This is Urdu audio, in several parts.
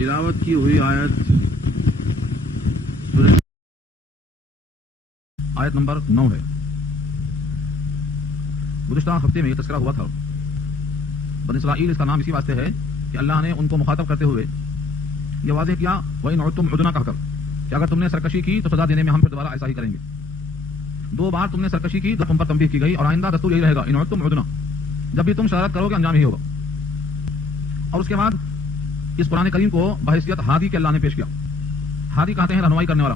تلاوت کی ہوئی آیت آیت نمبر 9 ہے. گزشتہ ہفتے میں یہ تذکرہ ہوا تھا. بنی اسرائیل اس کا نام اسی واسطے ہے کہ اللہ نے ان کو مخاطب کرتے ہوئے یہ واضح کیا وَإِنْ عُدْتُمْ عُدْنَا کہہ کر کہ اگر تم نے سرکشی کی تو سزا دینے میں ہم پھر دوبارہ ایسا ہی کریں گے. 2 بار تم نے سرکشی کی تو تم پر تنبیہ کی گئی اور آئندہ دستور یہی رہے گا. اِنْ عُدْتُمْ عُدْنَا جب بھی تم شرارت کرو گے انجام ہی ہوگا. اور اس کے بعد اس قرآن کریم کو بحیثیت ہادی کے اللہ نے پیش کیا. ہادی کہتے ہیں رہنمائی کرنے والا.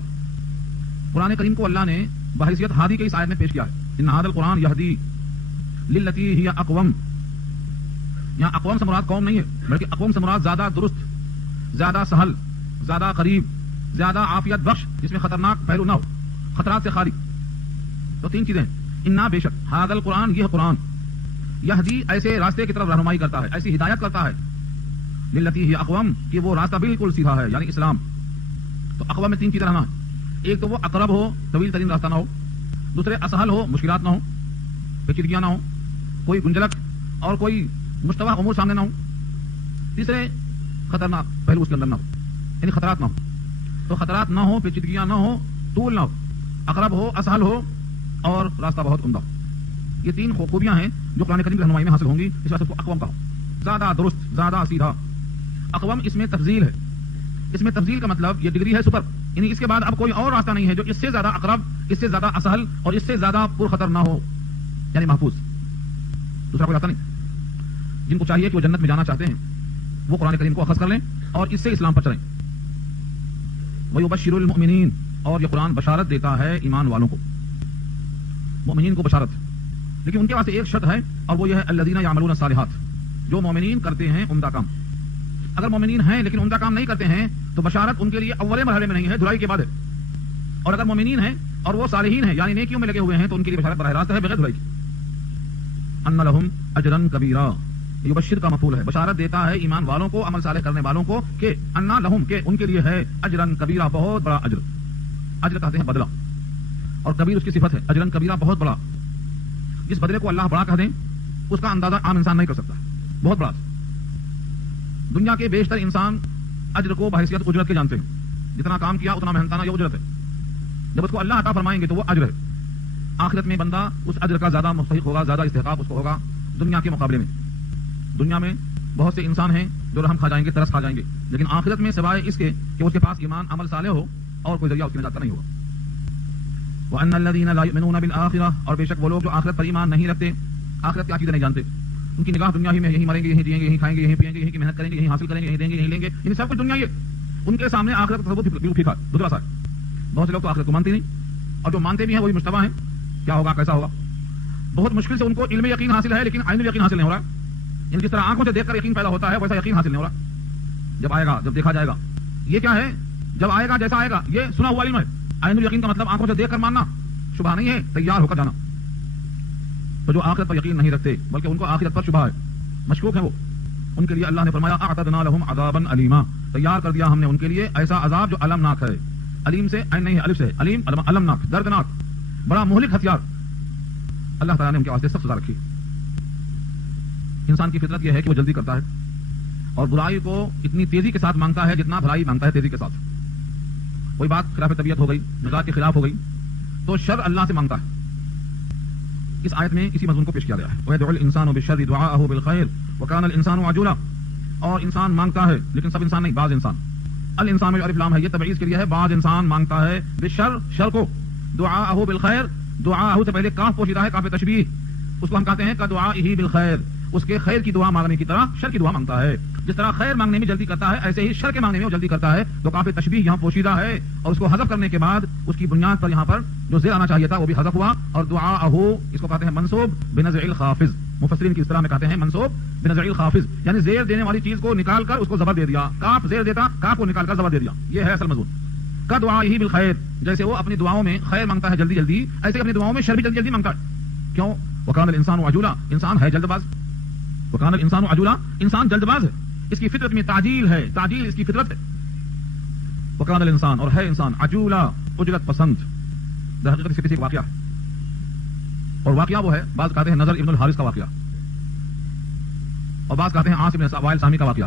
قرآن کریم کو اللہ نے بحیثیت ہادی کے اس آیت میں پیش کیا ہے. ان ھذا القرآن یہدی للتی ہی اقوم. یہاں اقوام سے مراد قوم نہیں ہے بلکہ اقوام سے مراد زیادہ درست، زیادہ سہل، زیادہ قریب، زیادہ عافیت بخش، جس میں خطرناک پہلو نہ ہو، خطرات سے خالی. تو 3 چیزیں. انا بے شک ھذا القرآن یہ قرآن یہدی ایسے راستے کی طرف رہنمائی کرتا ہے، ایسی ہدایت کرتا ہے. للتی ہی اقوم کہ وہ راستہ بالکل سیدھا ہے یعنی اسلام. تو اقوام میں 3 چیزیں رہنا ہے. ایک تو وہ اقرب ہو، طویل ترین راستہ نہ ہو. دوسرے اسہل ہو، مشکلات نہ ہو، پیچیدگیاں نہ ہو، کوئی گنجلک اور کوئی مشتبہ امور سامنے نہ ہو. تیسرے خطرناک پہلو اس کے اندر نہ ہو یعنی خطرات نہ ہو. تو خطرات نہ ہو، پیچیدگیاں نہ ہو، طول نہ ہو، اقرب ہو، اسہل ہو اور راستہ بہت عمدہ ہو. یہ 3 خوبیاں ہیں جو قرآن کریم کی رہنمائی میں حاصل ہوں گی. اس واسطے اس کو اقوام کہو، زیادہ درست، زیادہ سیدھا. اقوام اس میں تفضیل ہے. اس میں تفضیل کا مطلب یہ ڈگری ہے سپر، یعنی اس کے بعد اب کوئی اور راستہ نہیں ہے جو اس سے زیادہ اقرب، اس سے زیادہ اسہل اور اس سے زیادہ پرخطر نہ ہو یعنی محفوظ. دوسرا کوئی راستہ نہیں. جن کو چاہیے کہ وہ جنت میں جانا چاہتے ہیں وہ قرآن کریم کو اخذ کر لیں اور اس سے اسلام پر چلیں. وَيُبَشِّرُ الْمُؤْمِنِينَ اور یہ قرآن بشارت دیتا ہے ایمان والوں کو، مومنین کو بشارت. لیکن ان کے واسطے ایک شرط ہے اور وہ یہ ہے الذین یعملون الصالحات، جو مومنین کرتے ہیں عمدہ کام. اگر مومنین ہیں لیکن عمدہ کام نہیں کرتے ہیں تو بشارت ان کے لیے اولے مرحلے میں نہیں ہے، دھلائی کے بعد ہے. اور اگر مومنین ہیں اور وہ صالحین ہیں یعنی نیکیوں میں لگے ہوئے ہیں تو ان کے لیے بشارت براہ راست ہے بغیر دھلائی کی. ان لہم اجرا کبیرا، یبشر کا مفعول ہے. بشارت دیتا ہے ایمان والوں کو، عمل صالح کرنے والوں کو کہ ان لہم کہ ان کے لیے ہے اجرا کبیرا، بہت بڑا اجر. اجر کہتے ہیں بدلہ اور کبیر اس کی صفت ہے. اجرا کبیرا بہت بڑا. جس بدلے کو اللہ بڑا کہہ دیں اس کا اندازہ عام انسان نہیں کر سکتا. بہت بڑا. دنیا کے بیشتر انسان اجر کو بحیثیت اجرت کے جانتے ہیں. جتنا کام کیا اتنا محنتانہ یہ اجرت ہے. جب اس کو اللہ عطا فرمائیں گے تو وہ اجر ہے. آخرت میں بندہ اس اجر کا زیادہ مستحق ہوگا، زیادہ استحقاق اس کو ہوگا دنیا کے مقابلے میں. دنیا میں بہت سے انسان ہیں جو رحم کھا جائیں گے، ترس کھا جائیں گے، لیکن آخرت میں سوائے اس کے کہ اس کے پاس ایمان عمل صالح ہو اور کوئی ذریعہ اس کی نجات کا نہیں ہوگا. وَأَنَّ الَّذِينَ لَا يُؤْمِنُونَ بِالْآخِرَةِ اور بے شک وہ لوگ جو آخرت پر ایمان نہیں رکھتے، آخرت کیا چیزیں نہیں جانتے. ان کی نگاہ دنیا ہی میں، یہی مریں گے، یہی جئیں گے، یہی کھائیں گے، یہی پیئیں گے، یہی کی محنت کریں گے، یہی حاصل کریں گے، یہی دیں گے، یہی لیں گے، یعنی سب کچھ دنیا ہی ہے. ان کے سامنے آخرت کا تصور بالکل پھیکا دھندلا سا ہے. بہت سے لوگ تو آخرت کو مانتے نہیں اور جو مانتے بھی ہیں وہ بھی مشتبہ ہیں، کیا ہوگا کیسا ہوگا. بہت مشکل سے ان کو علم یقین حاصل ہے لیکن عین یقین حاصل نہیں ہو رہا. ان جس طرح آنکھوں سے دیکھ کر یقین پیدا ہوتا ہے ویسا یقین حاصل نہیں ہو رہا. جب آئے گا، جب دیکھا جائے گا. یہ کیا ہے؟ جب آئے گا جیسا آئے گا یہ سنا ہوا علم ہے. عین یقین کا مطلب آنکھوں سے دیکھ کر ماننا، شبہ نہیں ہے، تیار ہو کر جانا. تو جو آخرت پر یقین نہیں رکھتے بلکہ ان کو آخرت پر شبہ ہے، مشکوک ہے، وہ ان کے لیے اللہ نے فرمایا اعتدنا لهم عذابا علیما، تیار کر دیا ہم نے ان کے لیے ایسا عذاب جو المناک ہے. علیم سے عین نہیں ہے، الف سے علیم، المناک دردناک، بڑا مہلک ہتھیار. اللہ تعالیٰ نے ان کے واسطے سخت سزا رکھی. انسان کی فطرت یہ ہے کہ وہ جلدی کرتا ہے اور برائی کو اتنی تیزی کے ساتھ مانگتا ہے جتنا بھلائی مانگتا ہے تیزی کے ساتھ. کوئی بات خلاف طبیعت ہو گئی، مزاج کے خلاف ہو گئی تو شر اللہ سے مانگتا ہے. اس آیت میں اسی مضمون کو پیش کیا گیا ہے. وَيَدْعُ الْإِنسَانُ بِالشَّرِّ دُعَاءَهُ بِالْخَيْرِ وَكَانَ الْإِنسَانُ عَجُولًا. اور انسان مانگتا ہے لیکن سب انسان نہیں، بعض انسان. الانسان میں الف لام ہے، یہ تبعیض کے لیے ہے. بعض انسان مانگتا ہے بالشر، شر کو، دعاءه بالخیر، دعاءه سے پہلے کاف پوشیدہ ہے، کاف تشبیہ، اس کو ہم کہتے ہیں کدعائه بالخیر. اس کے خیر کی دعا مانگنے کی طرح شر کی دعا مانگتا ہے. جس طرح خیر مانگنے میں جلدی کرتا ہے ایسے ہی شر کے مانگنے میں وہ جلدی کرتا ہے. تو کاف تشبیہ یہاں پوشیدہ ہے اور اس کو حذف کرنے کے بعد اس کی بنیاد پر یہاں پر جو زیر آنا چاہیے تھا وہ بھی حذف ہوا. اور دعاءه اس کو کہتے ہیں منصوب بنزع الخافض. مفسرین کی اصطلاح میں کہتے ہیں منصوب بنزع الخافض، یعنی زیر دینے والی چیز کو نکال کر اس کو زبر دے دیا. کاف زیر دیتا، کاف کو نکال کر زبر دے دیا. یہ ہے اصل مضمون. کدعائه بالخیر، جیسے وہ اپنی دعاؤں میں خیر مانگتا ہے جلدی جلدی، ایسے اپنی دعاؤں میں شر بھی جلدی جلدی مانگتا ہے. کیوں؟ وکان الانسان عجولا، انسان ہے جلد باز. وکان الانسان عجولا، انسان جلد باز ہے. اس کی فطرت میں تعجیل ہے، تعجیل اس کی فطرت ہے. وکان الانسان، اور ہے انسان، عجولا، اجرت پسند. در حقیقت اس کے پیچھے ایک واقعہ ہے اور واقعہ وہ ہے، بعض کہتے ہیں نضر ابن الحارث کا واقعہ اور بعض کہتے ہیں عاص ابن وائل سامی کا واقعہ.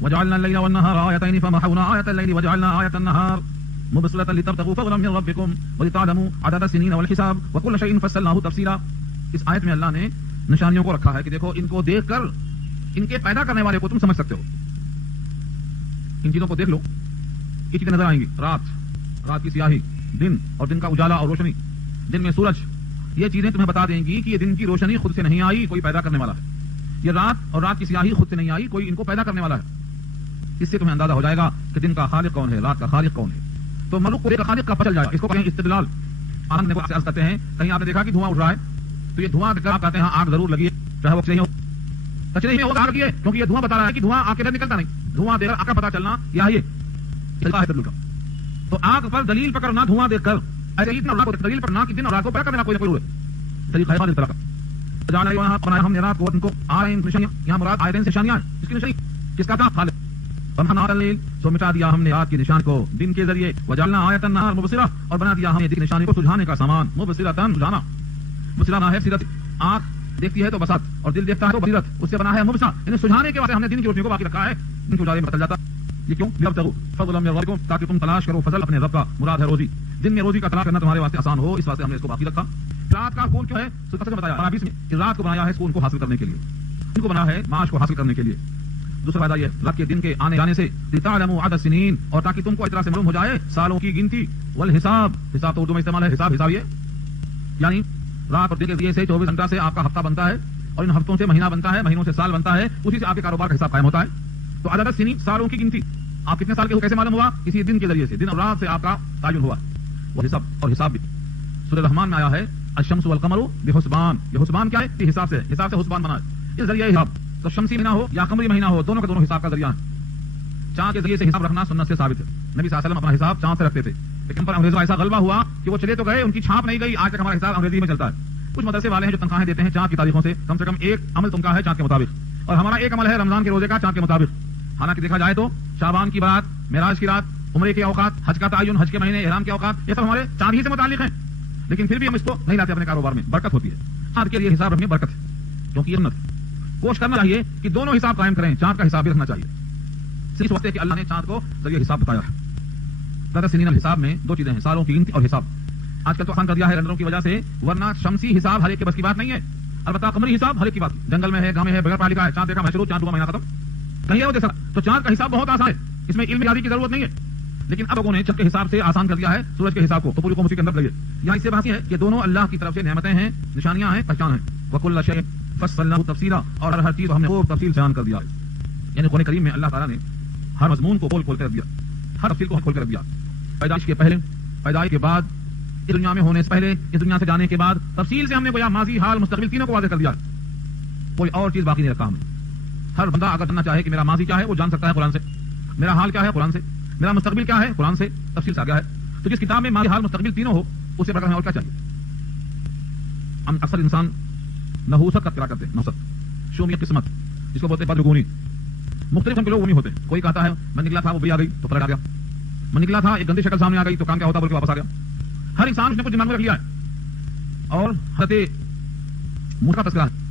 وجعلنا الليل والنهار آيتين فمحونا آية الليل وجعلنا آية النهار مبصرة لتبتغوا فضلا من ربكم ولتعلموا عدد السنين والحساب وكل شيء فصلناه تفصيلا. اس آیت میں اللہ نے نشانیوں کو رکھا ہے کہ دیکھو ان کو دیکھ کر ان کے پیدا کرنے والے کو تم سمجھ سکتے ہو. ان چیزوں کو دیکھ لو, یہ چیزیں نظر آئیں گی, رات کی سیاہی, دن اور دن کا اجالا اور روشنی, دن میں سورج, یہ چیزیں تمہیں بتا دیں گی کہ یہ دن کی روشنی خود سے نہیں آئی, کوئی پیدا کرنے والا ہے. یہ رات اور رات کی سیاہی خود سے نہیں آئی, کوئی ان کو پیدا کرنے والا ہے. اس سے تمہیں اندازہ ہو جائے گا کہ دن کا خالق کون ہے, رات کا خالق کون ہے. تو ملک کو خالق کا پتہ چل جائے گا. اس کو کہیں استدلال. آنکھ کو عرض کرتے ہیں, کہیں آپ نے دیکھا کہ دھواں اٹھ رہا ہے تو یہ دھواں آپ کہتے ہیں ہاں آگ ضرور لگی ہے, چاہے وہ نہیں ہو, کچرے میں آگ لگی ہے, کیونکہ یہ دھواں بتا رہا ہے کہ دھواں آگ کے اندر نکلتا نہیں. دھواں دیکھ کر آگ کا پتہ چلنا یہ طریقہ ہے تدبیر کا. تو آگ پر دلیل پکڑنا دھواں دیکھ کر, ایسے ہی دلیل پکڑنا کہ دن اور رات کو پیدا کرنا کوئی نہ کوئی طریقہ ہے خالق کا. ہم نے رات کو ان کو آ رہے ہیں نشانیاں, یہاں مراد آئے سے نشانیاں, اس کی نشانی کس کا تھا, خالق. سو مٹا دیا ہم نے رات کی نشان کو دن کے ذریعے, وجعلنا آیۃ النہار مبصرہ, اور بنا دیا ہم نے دن کی نشانی کو سجھانے کا سامان. مبصرۃ سجھانا, بصیرہ ہے بصیرت, آنکھ دیکھتی ہے تو بصارت, اور دل دیکھتا ہے تو بصیرت, اس سے بنا ہے مبصرہ. یعنی سجھانے کے واسطے ہم نے دن کی روشنی کو باقی رکھا ہے, دن کے اجالے میں بدل جاتا. یہ کیوں؟ لتبتغوا فضلا من ربکم, تاکہ تم تلاش کرو فضل اپنے رب کا, مراد ہے روزی. دن میں روزی کا تلاش کرنا تمہارے واسطے آسان ہو, اس واسطے ہم نے اس کو باقی رکھا. رات کا کون کیوں ہے؟ سورۃ میں بتایا عربی میں کہ رات کو بنایا ہے سکون کو حاصل کرنے کے لیے, دن کو بنایا ہے معاش کو حاصل کرنے کے لیے. دوسرا فائدہ یہ رات کے دن کے آنے جانے سے لتعلموا عدد السنین, اور تاکہ تم کو اس طرح سے معلوم ہو جائے سالوں کی گنتی, والحساب, حساب تو اردو میں استعمال ہے, حساب یہ یعنی رات اور دن کے ذریعے سے 24 گھنٹہ سے آپ کا ہفتہ بنتا ہے, اور ان ہفتوں سے مہینہ بنتا ہے, مہینوں سے سال بنتا ہے, اسی سے آپ کے کاروبار کا حساب قائم ہوتا ہے. تو عدد السنین, سالوں کی گنتی, آپ کتنے سال کے ہو کیسے معلوم ہوا؟ کسی دن کے ذریعے سے, دن اور رات سے آپ کا تعین ہوا. وہ حساب, اور حساب بھی سورۃ الرحمن میں آیا ہے الشمس والقمر بحسبان. یہ حسبان کیا ہے؟ یہ حساب سے, حساب سے حسبان بنا ہے, یہ ذریعہ حساب. تو شمسی مہینہ ہو یا قمری مہینہ ہو, دونوں کا دونوں حساب کا ذریعہ ہے. چاند کے ذریعے سے حساب رکھنا سنت سے ثابت ہے, نبی صلی اللہ علیہ وسلم اپنا حساب چاند سے رکھتے تھے, لیکن پر انگریزوں کا ایسا غلبہ ہوا کہ وہ چلے تو گئے, ان کی چھاپ نہیں گئی, آج تک ہمارا حساب انگریزی میں چلتا ہے. کچھ مدرسے والے ہیں جو تنخواہیں دیتے ہیں چاند کی تاریخوں سے کم ایک عمل تم کا ہے چاند کے مطابق, اور ہمارا ایک عمل ہے رمضان کے روزے کا چاند کے مطابق. حالانکہ دیکھا جائے تو شعبان کی بات, معراج کی رات, عمرے کے اوقات, حج کا تعین, حج کے مہینے, احرام کے اوقات, یہ سب ہمارے چاند ہی سے متعلق ہیں, لیکن پھر بھی ہم اس کو نہیں لاتے اپنے کاروبار میں. برکت ہوتی ہے چاند کے لیے, حساب رکھنے برکت ہے, کیونکہ یہ سنت. کوشش کرنا چاہیے کہ دونوں حساب قائم کریں, چاند کا حساب بھی رکھنا چاہیے. صرف وقت ہے کہ اللہ نے چاند کو ذریعہ حساب بتایا ہے. عدد سنین الحساب میں دو چیزیں ہیں, سالوں کی گنتی اور حساب. آج کل تو آسان کر دیا ہے رنڈروں کی وجہ سے, ورنہ شمسی حساب ہر ایک کے بس کی بات نہیں ہے, البتہ قمری حساب ہر ایک کی بات. جنگل میں ہے, گاؤں میں ہے, بغیر پڑھا لکھا ہے, چاند دیکھا شروع, چاند مہینہ ختم, کہیں وہ دیکھا. تو چاند کا حساب بہت آسان ہے, اس میں علم یادی کی ضرورت نہیں ہے, لیکن اب لوگوں نے چند کے حساب سے آسان کر دیا ہے سورج کے حساب کو, تو پوری قوم اسی کے اندر لگے. یہاں اس سے بات یہ ہے کہ دونوں اللہ کی طرف سے نعمتیں ہیں, نشانیاں ہیں, پہچان ہے. وکل شیء فصلناه تفصیلا, اور ہر چیز ہم نے خوب تفصیل بیان کر دیا ہے. یعنی قرآن کریم میں اللہ تعالیٰ نے ہر مضمون کو کھول کر رکھ دیا, ہر تفصیل کو کھول کر رکھ دیا. پیدائش کے پہلے, پیدائش کے بعد, اس دنیا میں ہونے سے پہلے, اس دنیا سے جانے کے بعد, تفصیل سے ہم نے گویا ماضی, حال, مستقبل تینوں کو واضح کر دیا. کوئی اور چیز باقی نہیں رکھا ہم نے. ہر بندہ اگر جاننا چاہے کہ میرا ماضی کیا ہے وہ جان سکتا ہے قرآن سے, میرا حال کیا ہے قرآن سے, میرا مستقبل کیا ہے قرآن سے تفصیل سے آ گیا ہے. تو جس کتاب میں ماضی, حال, مستقبل تینوں ہو, اسے بڑھ کر ہمیں اور کیا چاہیے. ہم اکثر انسان نحوست کا اختراع کرتے ہیں, نحوست, شومیت, قسمت, جس کو بولتے ہیں بدرگونی. مختلف قسم کے لوگ ہوتے ہیں. کوئی کہتا ہے میں نکلا تھا وہ بلی آ گئی تو پلٹ آ گیا, میں نکلا تھا ایک گندی شکل سامنے آ گئی تو کام کیا ہوتا بول کے واپس آ گیا. ہر انسان اس نے کچھ دماغ میں رکھ لیا ہے. اور حضرت موسیٰ کا تذکرہ ہے,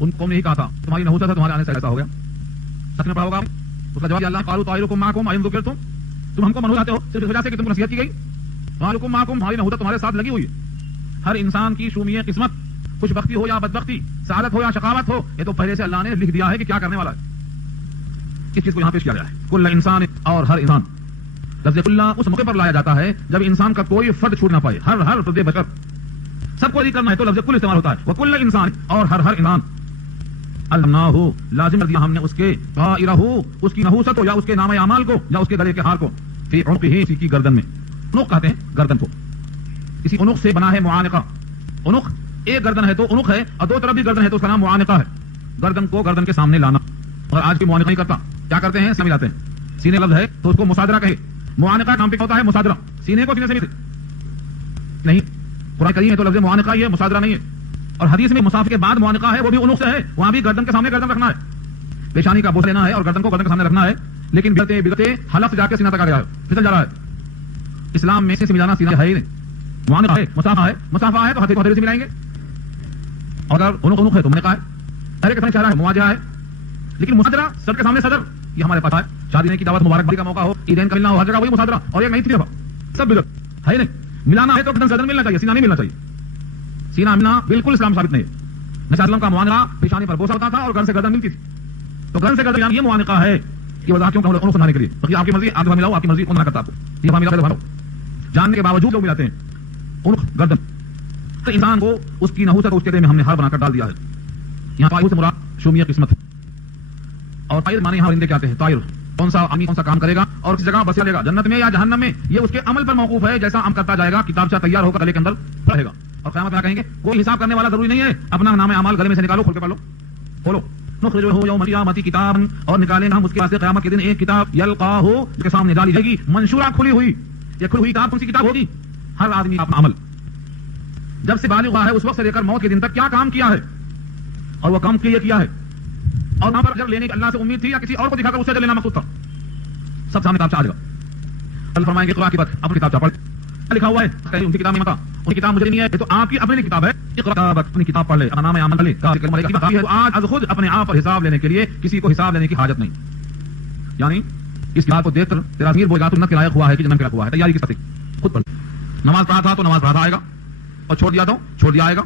ان قوم نے ہی کہا تھا تمہاری نحوست ہے, تمہارے آنے سے ایسا ہو گیا. سچ میں پڑھا ہوگا, اس کا جواب اللہ قالوا طائرکم معکم ان ذکرتم, تم ہم کو منحوس آتے ہو صرف اس وجہ سے کہ تم کو نصیحت کی گئی. طائرکم معکم, ہماری نحوست تمہارے ساتھ لگی ہوئی ہے. ہر انسان کی شومیت, قسمت, خوش بختی ہو یا بدبختی, سعادت ہو یا شقاوت ہو, یہ تو پہلے سے اللہ نے لکھ دیا ہے کہ کیا کرنے والا ہے. اس چیز کو یہاں پیش کیا گیا ہے. کل انسان, اور ہر انسان. لفظ کل اس موقع پر لایا جاتا ہے جب انسان کا کوئی فرد چھوٹ نہ پائے, ہر فرد بشر سب کو ذکر کرنا ہے تو لفظ کل استعمال ہوتا ہے. وکل انسان, اور ہر انسان. علمناہ, لازم کر دیا ہم نے اس کے طائرہ, اس کی نحوست کو یا اس کے نام اعمال کو یا اس کے گلے کے ہار کو, فی عنقہ, اسی کی گردن میں. عنق کہتے ہیں گردن کو, اسی عنق سے بنا ہے معانقہ. عنق ایک گردن ہے تو عنق ہے, اور دو طرف بھی گردن ہے تو اس کا نام معانقہ ہے. گردن کو گردن کے سامنے لانا. اور آج کی معانقہ نہیں کرتا, کیا کرتے ہیں, سمجھ جاتے ہیں. سینے لفظ ہے تو اس کو مصادرہ کہے. معانقہ کام پہ ہوتا ہے مصادرہ, سینے کو سینے سے نہیں. قرآن کریم ہے تو لفظ معانقہ یہ مصادرہ نہیں ہے. اور حدیث میں مسافر کے بعد معانقہ ہے, وہ بھی عنق سے ہے, وہاں بھی گردن کے سامنے گردن رکھنا ہے, پیشانی کا بوجھ لینا ہے اور گردن کو گردن کے سامنے رکھنا ہے. لیکن بگڑتے حلق جا کے سینہ تک آ گیا ہے, پھسل جا رہا ہے. اسلام میں سے ملانا سینہ ہے ہی نہیں. معانقہ ہے, مسافہ ہے تو ہتھیلی سے ملائیں گے. اور اگر عنق ہے تو منقہ ہے, چہرے کے سامنے چہرہ ہے, مواجہہ ہے. لیکن مصادرہ سر کے سامنے صدر, یہ ہمارے پاس ہے، شادی کی دعوت مبارکبادی کا موقع ہو، عیدین کا ملنا ہو، ہر جگہ وہی محاضرہ اور ایک نہیں تھی دفعہ، سب بدعت ہے نہیں. ملانا ہے تو بدن سے بدن ملنا چاہیے، سینہ نہیں ملنا چاہیے. سینہ ملنا بالکل اسلام ثابت نہیں ہے. نبی صلی اللہ علیہ وسلم کا معانقہ پیشانی پر بوسہ ہوتا تھا اور گردن سے گردن ملتی تھی. تو گردن سے گردن یہ معانقہ ہے کہ وضاحتوں کا انہوں سمجھانے کے لیے باقی آپ کی مرضی آپ ملاؤ، آپ کی مرضی کون نہ کرتا آپ کو یہ فاملہ جاننے کے باوجود لوگ ملاتے ہیں انہوں گردن. تو انسان کو اس کی نحوست اور اس کے میں ہم نے ہار بنا کر ڈال دیا ہے. یہاں طائر سے مراد شومیہ قسمت ہے. اور طائر مانے یہاں پرندے کہتے ہیں. طائر کون سا آدمی کون سا کام کرے گا اور کس جگہ بسے لے گا، جنت میں یا جہنم میں، یہ اس کے عمل پر موقوف ہے. جیسا عمل کرتا جائے گا کتابچہ تیار ہو کر گلے کے اندر پڑھے گا اور قیامت میں کہیں گے کوئی حساب کرنے والا ضروری نہیں ہے، اپنا نام اعمال گلے میں سے نکالو، کھول کے پڑھ لو. کھولو نخرجہ یوم القیامۃ کتابا، اور نکالیں گے ہم اس کے واسطے قیامت کے دن ایک کتاب یلقاہ جس کے سامنے ڈالی جائے گی منشورہ کھلی ہوئی. یہ کھلی ہوئی کتاب کون سی کتاب ہوگی؟ ہر آدمی اپنا عمل جب سے بالغ ہوا ہے اس وقت سے لے کر موت کے دن تک کیا کام کیا ہے اور وہ کام کیا ہے اور وہاں پر اجر لینے کی اللہ سے امید تھی یا کسی اور کو دکھا کر اسے اجر لینا مقصود تھا، سب سامنے کتاب آ جائے گا. اللہ فرمائیں گے اقرا کی بات اپنی کتاب پڑھ لکھا ہوا ہے ان کی کتاب میں متا ان کی کتاب مجھے نہیں ہے، یہ تو آپ کی اپنی کتاب ہے. اقرا اپنی کتاب پڑھ لے، اپنا نام عمل لے. آج خود اپنے آپ پر حساب لینے کے لیے کسی کو حساب لینے کی حاجت نہیں. یعنی اس کتاب کو دیکھ کر تیرا ضمیر بول گا تو نہ کے لائق ہوا ہے کہ جنم کے لائق ہوا ہے. تیاری کی سطح خود پڑھ. نماز پڑھا تھا تو نماز پڑھا آئے گا اور چھوڑ دیا تو چھوڑ دیا آئے گا.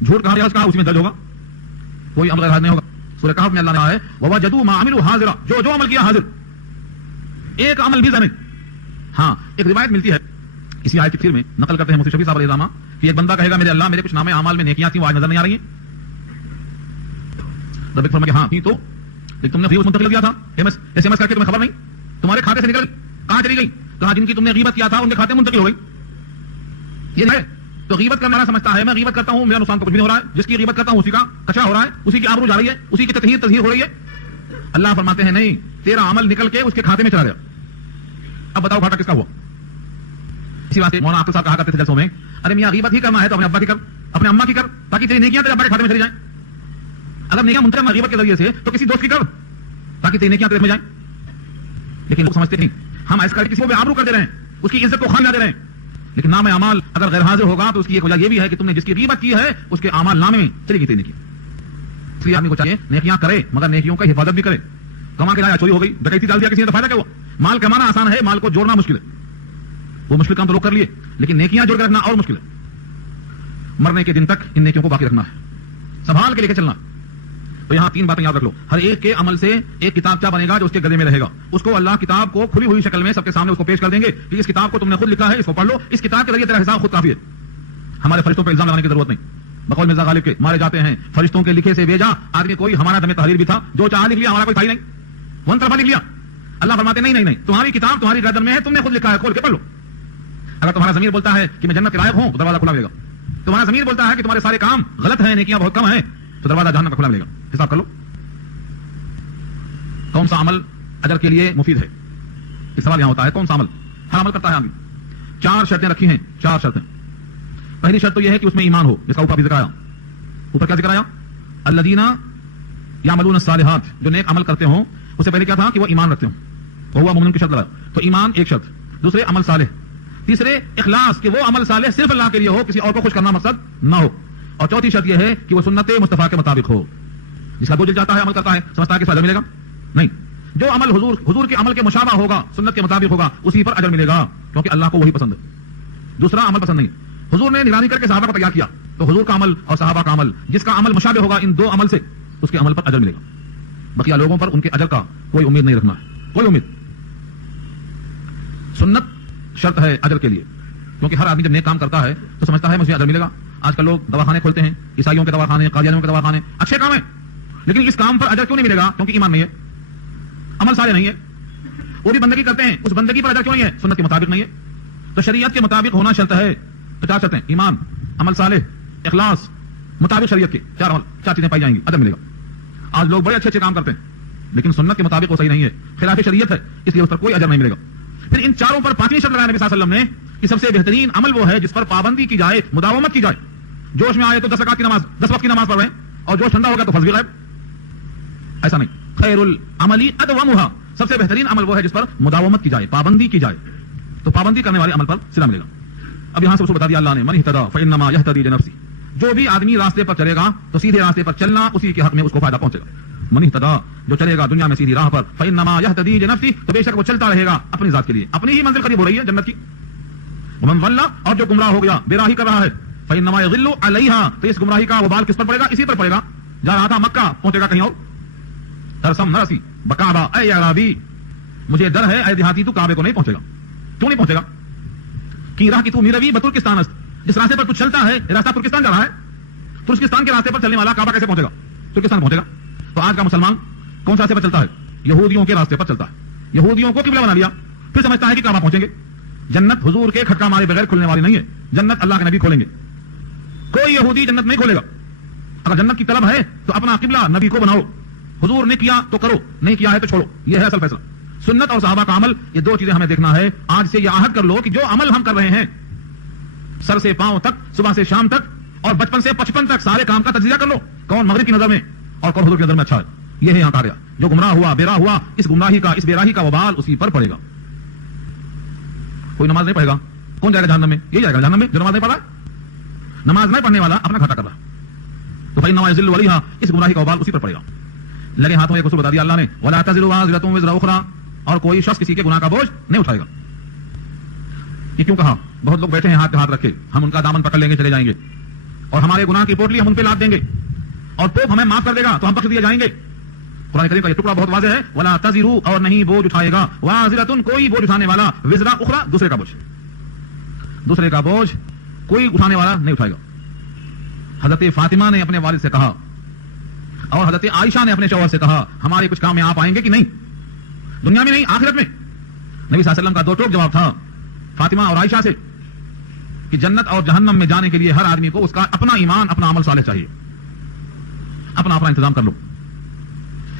جھوٹ کہا کہا اس میں درج ہوگا، کوئی عمل غیر نہیں ہوگا. سورہ کہف میں اللہ نے کہا ہے ووجدوا ما عملوا حاضرا، جو عمل کیا حاضر، ایک عمل بھی ضمیر. ہاں ایک روایت ملتی ہے اسی آیت کی تفسیر میں نقل کرتے ہیں مفتی شفیع صاحب علیہ الرحمہ کہ ایک بندہ کہے گا میرے اللہ میرے کچھ نامے اعمال میں نیکیاں تھیں وہ آج نظر نہیں آ رہی ہیں. رب فرمائے کہ ہاں تھی تو لیکن تم نے غیبت منتقل کیا تھا ایس ایم ایس کر کے تمہیں خبر نہیں، تمہارے کھاتے سے نکل کہاں چلی گئی؟ کہا جن کی تم نے غیبت کیا تھا ان کے کھاتے منتقل ہو گئی. یہ ہے تو غیبت کرنا سمجھتا ہے میں غیبت کرتا ہوں میرا نقصان تو کچھ بھی نہیں ہو رہا ہے، جس کی غیبت کرتا ہوں اسی کا کچرا ہو رہا ہے، اسی کی آبرو جا رہی ہے، اسی کی تطہیر ہو رہی ہے. اللہ فرماتے ہیں نہیں، تیرا عمل نکل کے اس کے کھاتے میں چلا گیا. اب بتاؤ گھاٹا کس کا ہوا؟ اسی واسطے مولانا عبد صاحب کہا کرتے تھے جلسوں میں ارے میاں غیبت ہی کرنا ہے تو اپنے ابا کی کر، اپنے اما کی کر، تاکہ تیری نیکیاں تیرے ابا کے کھاتے میں چلی جائیں. اگر نیکیاں منتقل غیبت کے ذریعے سے تو کسی دوست کی کر تاکہ تیری نیکیاں تیرے میں جائیں. لیکن لوگ سمجھتے نہیں ہم ایسا کر کے کسی کو بے آبرو کر دے رہے ہیں، اس کی عزت کو خان دے رہے ہیں. لیکن نام اعمال اگر غیر حاضر ہوگا تو اس کی ایک وجہ یہ بھی ہے کہ تم نے جس کی غیبت کی ہے اس کے اعمال نامے میں چلی گئی تیری نیکی. اس لیے آدمی کو چاہیے نیکیاں کرے مگر نیکیوں کا حفاظت بھی کرے. کما کے لایا چوری ہو گئی، ڈکیتی ڈال دیا کسی نے تو فائدہ کیا ہوا؟ مال کمانا آسان ہے، مال کو جوڑنا مشکل ہے. وہ مشکل کام تو لوگ کر لیے لیکن نیکیاں جوڑ کے رکھنا اور مشکل ہے. مرنے کے دن تک ان نیکیوں کو باقی رکھنا ہے، سنبھال کے لے کے چلنا. تو یہاں تین باتیں یاد رکھ لو. ہر ایک کے عمل سے ایک کتابچہ بنے گا جو اس کے گلے میں رہے گا. اس کو اللہ کتاب کو کھلی ہوئی شکل میں سب کے سامنے اس کو پیش کر دیں گے کہ اس کتاب کو تم نے خود لکھا ہے، اس کو پڑھ لو، اس کتاب کے ذریعے تیرا حساب خود کافی ہے. ہمارے فرشتوں پہ الزام لگانے کی ضرورت نہیں. بقول مرزا غالب کے مارے جاتے ہیں فرشتوں کے لکھے سے بھیجا آدمی کوئی ہمارا دم تحریر بھی تھا جو چاہ لکھ لیا، ہمارا کوئی صحیح نہیں، ون طرفہ لکھ لیا. اللہ فرماتے نہیں تمہاری کتاب تمہاری گردن میں ہے، تم نے خود لکھا ہے، کھول کے پڑھ لو. اگر تمہارا ضمیر بولتا ہے کہ میں جنت کے لائق ہوں تو دروازہ کھلا ملے گا. تمہارا ضمیر بولتا ہے کہ تمہارے سارے کام غلط ہیں، نیکیاں بہت کم ہیں، تو دروازہ جہنم کا کھلا ملے گا. حساب کر لو کون سا عمل اجر کے لیے مفید ہے. یہ سوال یہاں ہوتا ہے کون سا عمل ہر عمل کرتا ہے آدمی. 4 شرطیں رکھی ہیں، 4 شرطیں. پہلی شرط تو یہ ہے کہ اس میں ایمان ہو، جس کا اوپر بھی ذکر آیا. اوپر کیا ذکر آیا؟ الذین یعملون الصالحات، جو نیک عمل کرتے ہوں. اس سے پہلے کیا تھا کہ وہ ایمان رکھتے ہوں، وہ ہوا مومن کی شرط لگا. تو ایمان ایک شرط، دوسرے عمل صالح، تیسرے اخلاص کہ وہ عمل صالح صرف اللہ کے لیے ہو، کسی اور کو خوش کرنا مقصد نہ ہو. اور چوتھی شرط یہ ہے کہ وہ سنت مصطفیٰ کے مطابق ہو. جس کا دل چاہتا ہے عمل کرتا ہے، سمجھتا ہے کہ فائدہ ملے گا نہیں. جو عمل حضور کے عمل کے مشابہ ہوگا، سنت کے مطابق ہوگا، اسی پر اجر ملے گا کیونکہ اللہ کو وہی پسند ہے، دوسرا عمل پسند نہیں. حضور نے نگرانی کر کے صحابہ کو تیار کیا تو حضور کا عمل اور صحابہ کا عمل جس کا عمل مشابہ ہوگا ان 2 عمل سے، اس کے عمل پر اجر ملے گا. بقیہ لوگوں پر ان کے اجر کا کوئی امید نہیں رکھنا ہے، کوئی امید. سنت شرط ہے اجر کے لیے کیونکہ ہر آدمی جب نیک کام کرتا ہے تو سمجھتا ہے مجھے اجر ملے گا. آج کل لوگ دواخانے کھولتے ہیں، عیسائیوں کے دواخانے، قادیانیوں کے دواخانے، اچھے کام ہیں لیکن اس کام پر اجر کیوں نہیں ملے گا؟ کیونکہ ایمان نہیں ہے، عمل صالح نہیں ہے. وہ بھی بندگی کرتے ہیں، اس بندگی پر اجر کیوں نہیں ہے؟ سنت کے مطابق نہیں ہے. تو شریعت کے مطابق ہونا شرط ہے. 50 شرطیں، ایمان، عمل صالح، اخلاص، مطابق شریعت کے 4 عمل، 4 چیزیں پائی جائیں گی، اجر ملے گا. آج لوگ بڑے اچھے کام کرتے ہیں لیکن سنت کے مطابق وہ صحیح نہیں ہے، خلاف شریعت ہے، اس لیے اس پر کوئی اجر نہیں ملے گا. پھر ان چاروں پر 5ویں شرط لگایا نبی صلی اللہ علیہ وسلم نے کہ سب سے بہترین عمل وہ ہے جس پر پابندی کی جائے، مداومت کی جائے. جوش میں آئے تو 10 رکعت کی نماز، 10 وقت کی نماز پڑھ رہے ہیں اور جوش ٹھنڈا ہو گیا تو فضل غائب. ایسا نہیں. خیر العمل ادومها، سب سے بہترین عمل وہ ہے جس پر مداومت کی جائے، پابندی کی جائے. تو پابندی کرنے والے عمل پر صلہ ملے گا. اب یہاں سے اس کو بتا دیا اللہ نے من اهتدى فانما يهتدي لنفسه، جو بھی آدمی راستے پر چلے گا تو سیدھے راستے پر چلنا اسی کے حق میں اس کو فائدہ پہنچے گا. من اهتدى جو چلے گا دنیا میں سیدھی راہ پر فانما يهتدي لنفسه تو بے شک وہ چلتا رہے گا اپنی ذات کے لیے، اپنی ہی منزل قریب ہو رہی ہے جنت کی. ومن ضل اور جو گمراہ ہو گیا بے راہی کر رہا ہے فانما يضل عليها تو اس گمراہی کا وبال کس پر پڑے گا؟ اسی پر پڑے گا. جا رہا تھا مکہ پہنچے گا کہیں اور. ترسم نرسی بکعبہ اے عربی مجھے ڈر ہے اے دیہاتی تو کعبے کو نہیں پہنچے گا. کیوں نہیں پہنچے گا؟ کی راہ کی تو میروی بترکستان است جس راستے پر تو چلتا ہے یہ راستہ ترکستان جا رہا ہے. ترکستان کے راستے پر چلنے والا کعبہ کیسے پہنچے گا؟ ترکستان پہنچے گا. تو آج کا مسلمان کون سے راستے پر چلتا ہے؟ یہودیوں کے راستے پر چلتا ہے. یہودیوں کو قبلہ بنا لیا، پھر سمجھتا ہے کہ کعبہ پہنچیں گے. جنت حضور کے کھٹکا مارے بغیر کھلنے والی نہیں ہے. جنت اللہ کے نبی کھولیں گے. کوئی یہودی جنت نہیں کھولے گا. اگر جنت کی طلب ہے تو اپنا قبلہ نبی کو بناؤ. حضور نے کیا تو کرو، نہیں کیا ہے تو چھوڑو. یہ ہے اصل فیصلہ. سنت اور صحابہ کا عمل، یہ دو چیزیں ہمیں دیکھنا ہے. آج سے یہ عہد کر لو کہ جو عمل ہم کر رہے ہیں سر سے پاؤں تک، صبح سے شام تک اور بچپن سے 55 تک سارے کام کا تجزیہ کر لو. کون مغرب کی نظر میں اور کون حضور کی نظر میں اچھا ہے. یہ ہے یہاں کا. جو گمراہ ہوا بے راہ ہوا اس گمراہی کا، اس بے راہی کا وبال اسی پر پڑے گا. کوئی نماز نہیں پڑھے گا کون جائے گا جہنم میں؟ یہ جائے گا جہنم میں جو نماز نہیں پڑھا. نماز نہیں پڑھنے والا اپنا گھاٹا کر رہا. تو بھائی نماز ذل ولیھا اس گمراہی کا وبال اسی پر پڑے گا. لگے ہاتھوں ایک اصول بتا دیا اللہ نے ولا تزر وازرۃ وزر اخرى اور کوئی شخص کسی کے گناہ کا بوجھ نہیں اٹھائے گا. یہ کیوں کہا؟ بہت لوگ بیٹھے ہیں ہاتھ پہ ہاتھ رکھے، ہم ان کا دامن پکڑ لیں گے چلے جائیں گے اور ہمارے گناہ کی پوٹلی ہم ان پہ لاد دیں گے اور پوپ ہمیں معاف کر دے گا تو ہم بخش دیے جائیں گے. قرآن کریم کا یہ ٹکڑا بہت واضح ہے ولا تزر اور نہیں بوجھ اٹھائے گا وازرۃ کوئی بوجھ اٹھانے والا وزر اخرى دوسرے کا بوجھ. دوسرے کا بوجھ کوئی اٹھانے والا نہیں اٹھائے گا. حضرت فاطمہ نے اپنے والد سے کہا اور حضرت عائشہ نے اپنے شوہر سے کہا ہمارے کچھ کام میں آپ آئیں گے کہ نہیں؟ دنیا میں نہیں آخرت میں. نبی صلی اللہ علیہ وسلم کا دو ٹوک جواب تھا فاطمہ اور عائشہ سے کہ جنت اور جہنم میں جانے کے لیے ہر آدمی کو اس کا اپنا ایمان، اپنا عمل صالح چاہیے. اپنا انتظام کر لو.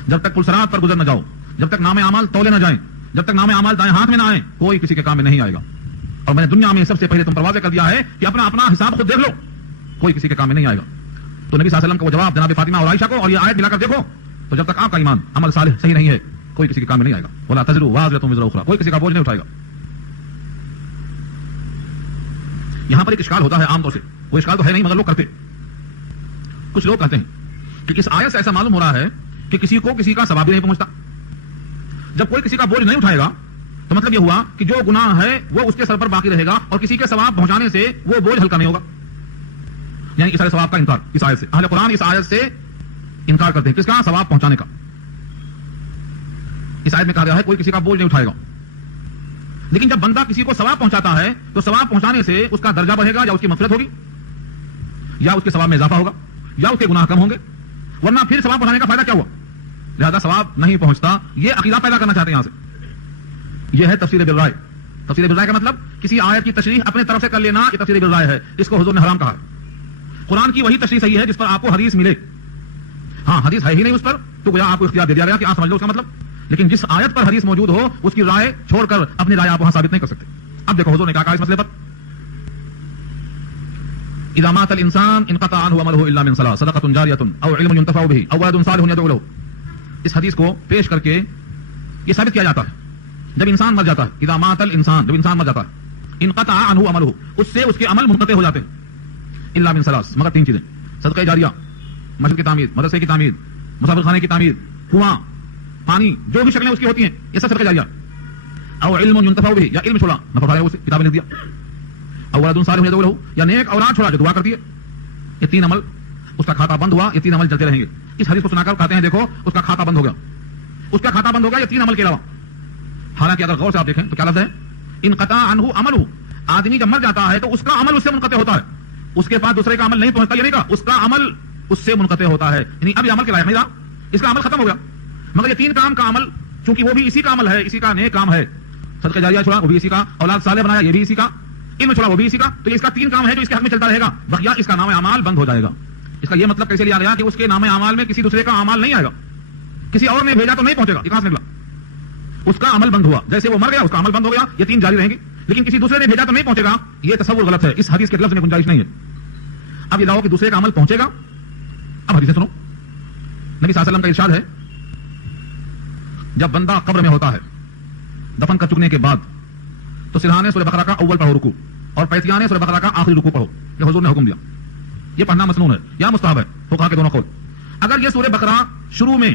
جب تک پلسرات پر گزر نہ جاؤ، جب تک نام اعمال تولے نہ جائیں، جب تک نام اعمال دائیں ہاتھ میں نہ آئیں، کوئی کسی کے کام میں نہیں آئے گا. اور میں نے دنیا میں سب سے پہلے تم پر واضح کر دیا ہے کہ اپنا حساب خود دیکھ لو، کوئی کسی کے کام میں نہیں آئے گا. تو نبی صلی اللہ علیہ وسلم کا وہ جواب جناب فاطمہ اور عائشہ کو اور یہ آیت ملا کر دیکھو تو جب تک آپ کا ایمان عمل صالح صحیح نہیں ہے کوئی کسی کے کام میں نہیں آئے گا. ولا تزر وازرۃ وزر اخرى کوئی کسی کا بوجھ نہیں اٹھائے گا. یہاں پر ایک اشکال ہوتا ہے عام طور سے، وہ اشکال تو ہے نہیں مگر لوگ کرتے. کچھ لوگ کہتے ہیں کہ اس آیت سے ایسا معلوم ہو رہا ہے کہ کسی کو کسی کا ثواب بھی نہیں پہنچتا. جب کوئی کسی کا بوجھ نہیں اٹھائے گا تو مطلب یہ ہوا کہ جو گناہ ہے وہ اس کے سر پر باقی رہے گا اور کسی کے ثواب پہنچانے سے وہ بوجھ ہلکا نہیں ہوگا. یعنی اس ثواب کا انکار اس آیت سے. اہل قرآن اس آیت سے انکار کرتے ہیں. کس کا؟ ثواب پہنچانے کا. اس آیت میں کہا گیا ہے کوئی کسی کا بوجھ نہیں اٹھائے گا. لیکن جب بندہ کسی کو ثواب پہنچاتا ہے تو ثواب پہنچانے سے اس کا درجہ بڑھے گا یا اس کی مغفرت ہوگی یا اس کے ثواب میں اضافہ ہوگا یا اس کے گناہ کم ہوں گے، ورنہ پھر ثواب پہنچانے کا فائدہ کیا ہوا؟ لہذا ثواب نہیں پہنچتا. یہ عقیدہ پیدا کرنا چاہتے ہیں یہاں سے. یہ ہے تفسیر بالرائے. تفسیر بالرائے کا مطلب کسی آیت کی تشریح اپنے طرف سے کر لینا، یہ تفسیر بالرائے ہے. اس کو حضور نے حرام کہا. قرآن کی وہی تشریح صحیح ہے جس پر آپ کو حدیث ملے. ہاں حدیث ہے ہی نہیں اس پر تو گویا آپ کو اختیار دے دیا گیا کہ آپ سمجھ لو اس کا مطلب. لیکن جس آیت پر حدیث موجود ہو اس کی رائے چھوڑ کر اپنی رائے آپ وہاں ثابت نہیں کر سکتے. اب دیکھو حضور نے کہا اس مسئلے پر اذا مات الانسان انقطع عنه عمله الا من صلاة صدقة جارية او علم ينتفع به او ولد صالح يدعو له. اس حدیث کو پیش کر کے یہ ثابت کیا جاتا ہے جب انسان مر جاتا ہے، اذا مات الانسان جب انسان مر جاتا ہے، انقطع عنه عمله اس سے اس کے عمل منقطع ہو جاتے ہیں، الا من صلاة مگر تین چیزیں: صدقہ جاریہ، مسجد کی تعمیر، مدرسے کی تعمیر، مسافر خانے کی تعمیر، کنواں، پانی، جو بھی شکلیں اس کی ہوتی ہیں یہ سب صدقہ جاریہ. او علم ينتفع به یا علم چھوڑا نفع اٹھایا اسے کتابیں لکھ دیا، او ولد صالح يدعو له یا نیک اولاد چھوڑا جو دعا کرتی ہے. یہ تین عمل اس کا کھاتا بند ہوا، یہ تین عمل چلتے رہیں گے. اس حدیث کو سنا کر کہتے ہیں دیکھو اس کا کھاتا بند ہو گیا، اس کا کھاتا بند ہو گیا یہ تین عمل کے علاوہ. حالانکہ اگر غور سے آپ دیکھیں تو کیا لفظ ہے؟ انقطع عنه عمله. آدمی جب مر جاتا ہے تو اس کا عمل اس سے منقطع ہوتا ہے، اس کے پاس دوسرے کا عمل نہیں پہنچتا. یہ نہیں کہا اس کا عمل اس سے منقطع ہوتا ہے، یعنی اب یہ عمل کے لائق نہیں رہا، اس کا عمل ختم ہو گیا. مگر یہ تین کام کا عمل چونکہ وہ بھی اسی کا عمل ہے، اسی کا نیک کام ہے، صدقہ جاریہ چھوڑا وہ بھی اسی کا، اولاد صالح بنایا یہ بھی اسی کا، علم چھوڑا وہ بھی اسی کا، تو یہ اس کا تین کام ہے جو اس کے حق میں چلتا رہے گا. بقیہ اس کا نام اعمال بند ہو جائے گا. اس کا یہ مطلب کیسے لیا گیا کہ اس کے نام اعمال میں کسی دوسرے کا اعمال نہیں آئے گا، کسی اور نے بھیجا تو نہیں پہنچے گا. یہ کہاں سے نکلا؟ اس کا عمل بند ہوا، جیسے وہ مر گیا اس کا عمل بند ہو گیا، یہ تین جاری رہیں گی. لیکن کسی دوسرے نے بھیجا تو نہیں پہنچے گا، یہ تصور غلط ہے. اس حدیث کے لفظ میں گنجائش نہیں ہے. اب یہ لاؤ کہ دوسرے کا عمل پہنچے گا. اب حدیث سنو. نبی صلی اللہ علیہ وسلم کا ارشاد ہے جب بندہ قبر میں ہوتا ہے دفن کر چکنے کے بعد تو سرحانے سورہ بقرہ کا اول پڑھو رکوع اور پیتیانے سورہ بقرہ کا آخری رکوع پڑھو. یہ حضور نے حکم دیا. یہ پڑھنا مسنون ہے یا مستحب ہے، فقہا کے دونوں قول. اگر یہ سورہ بقرہ شروع میں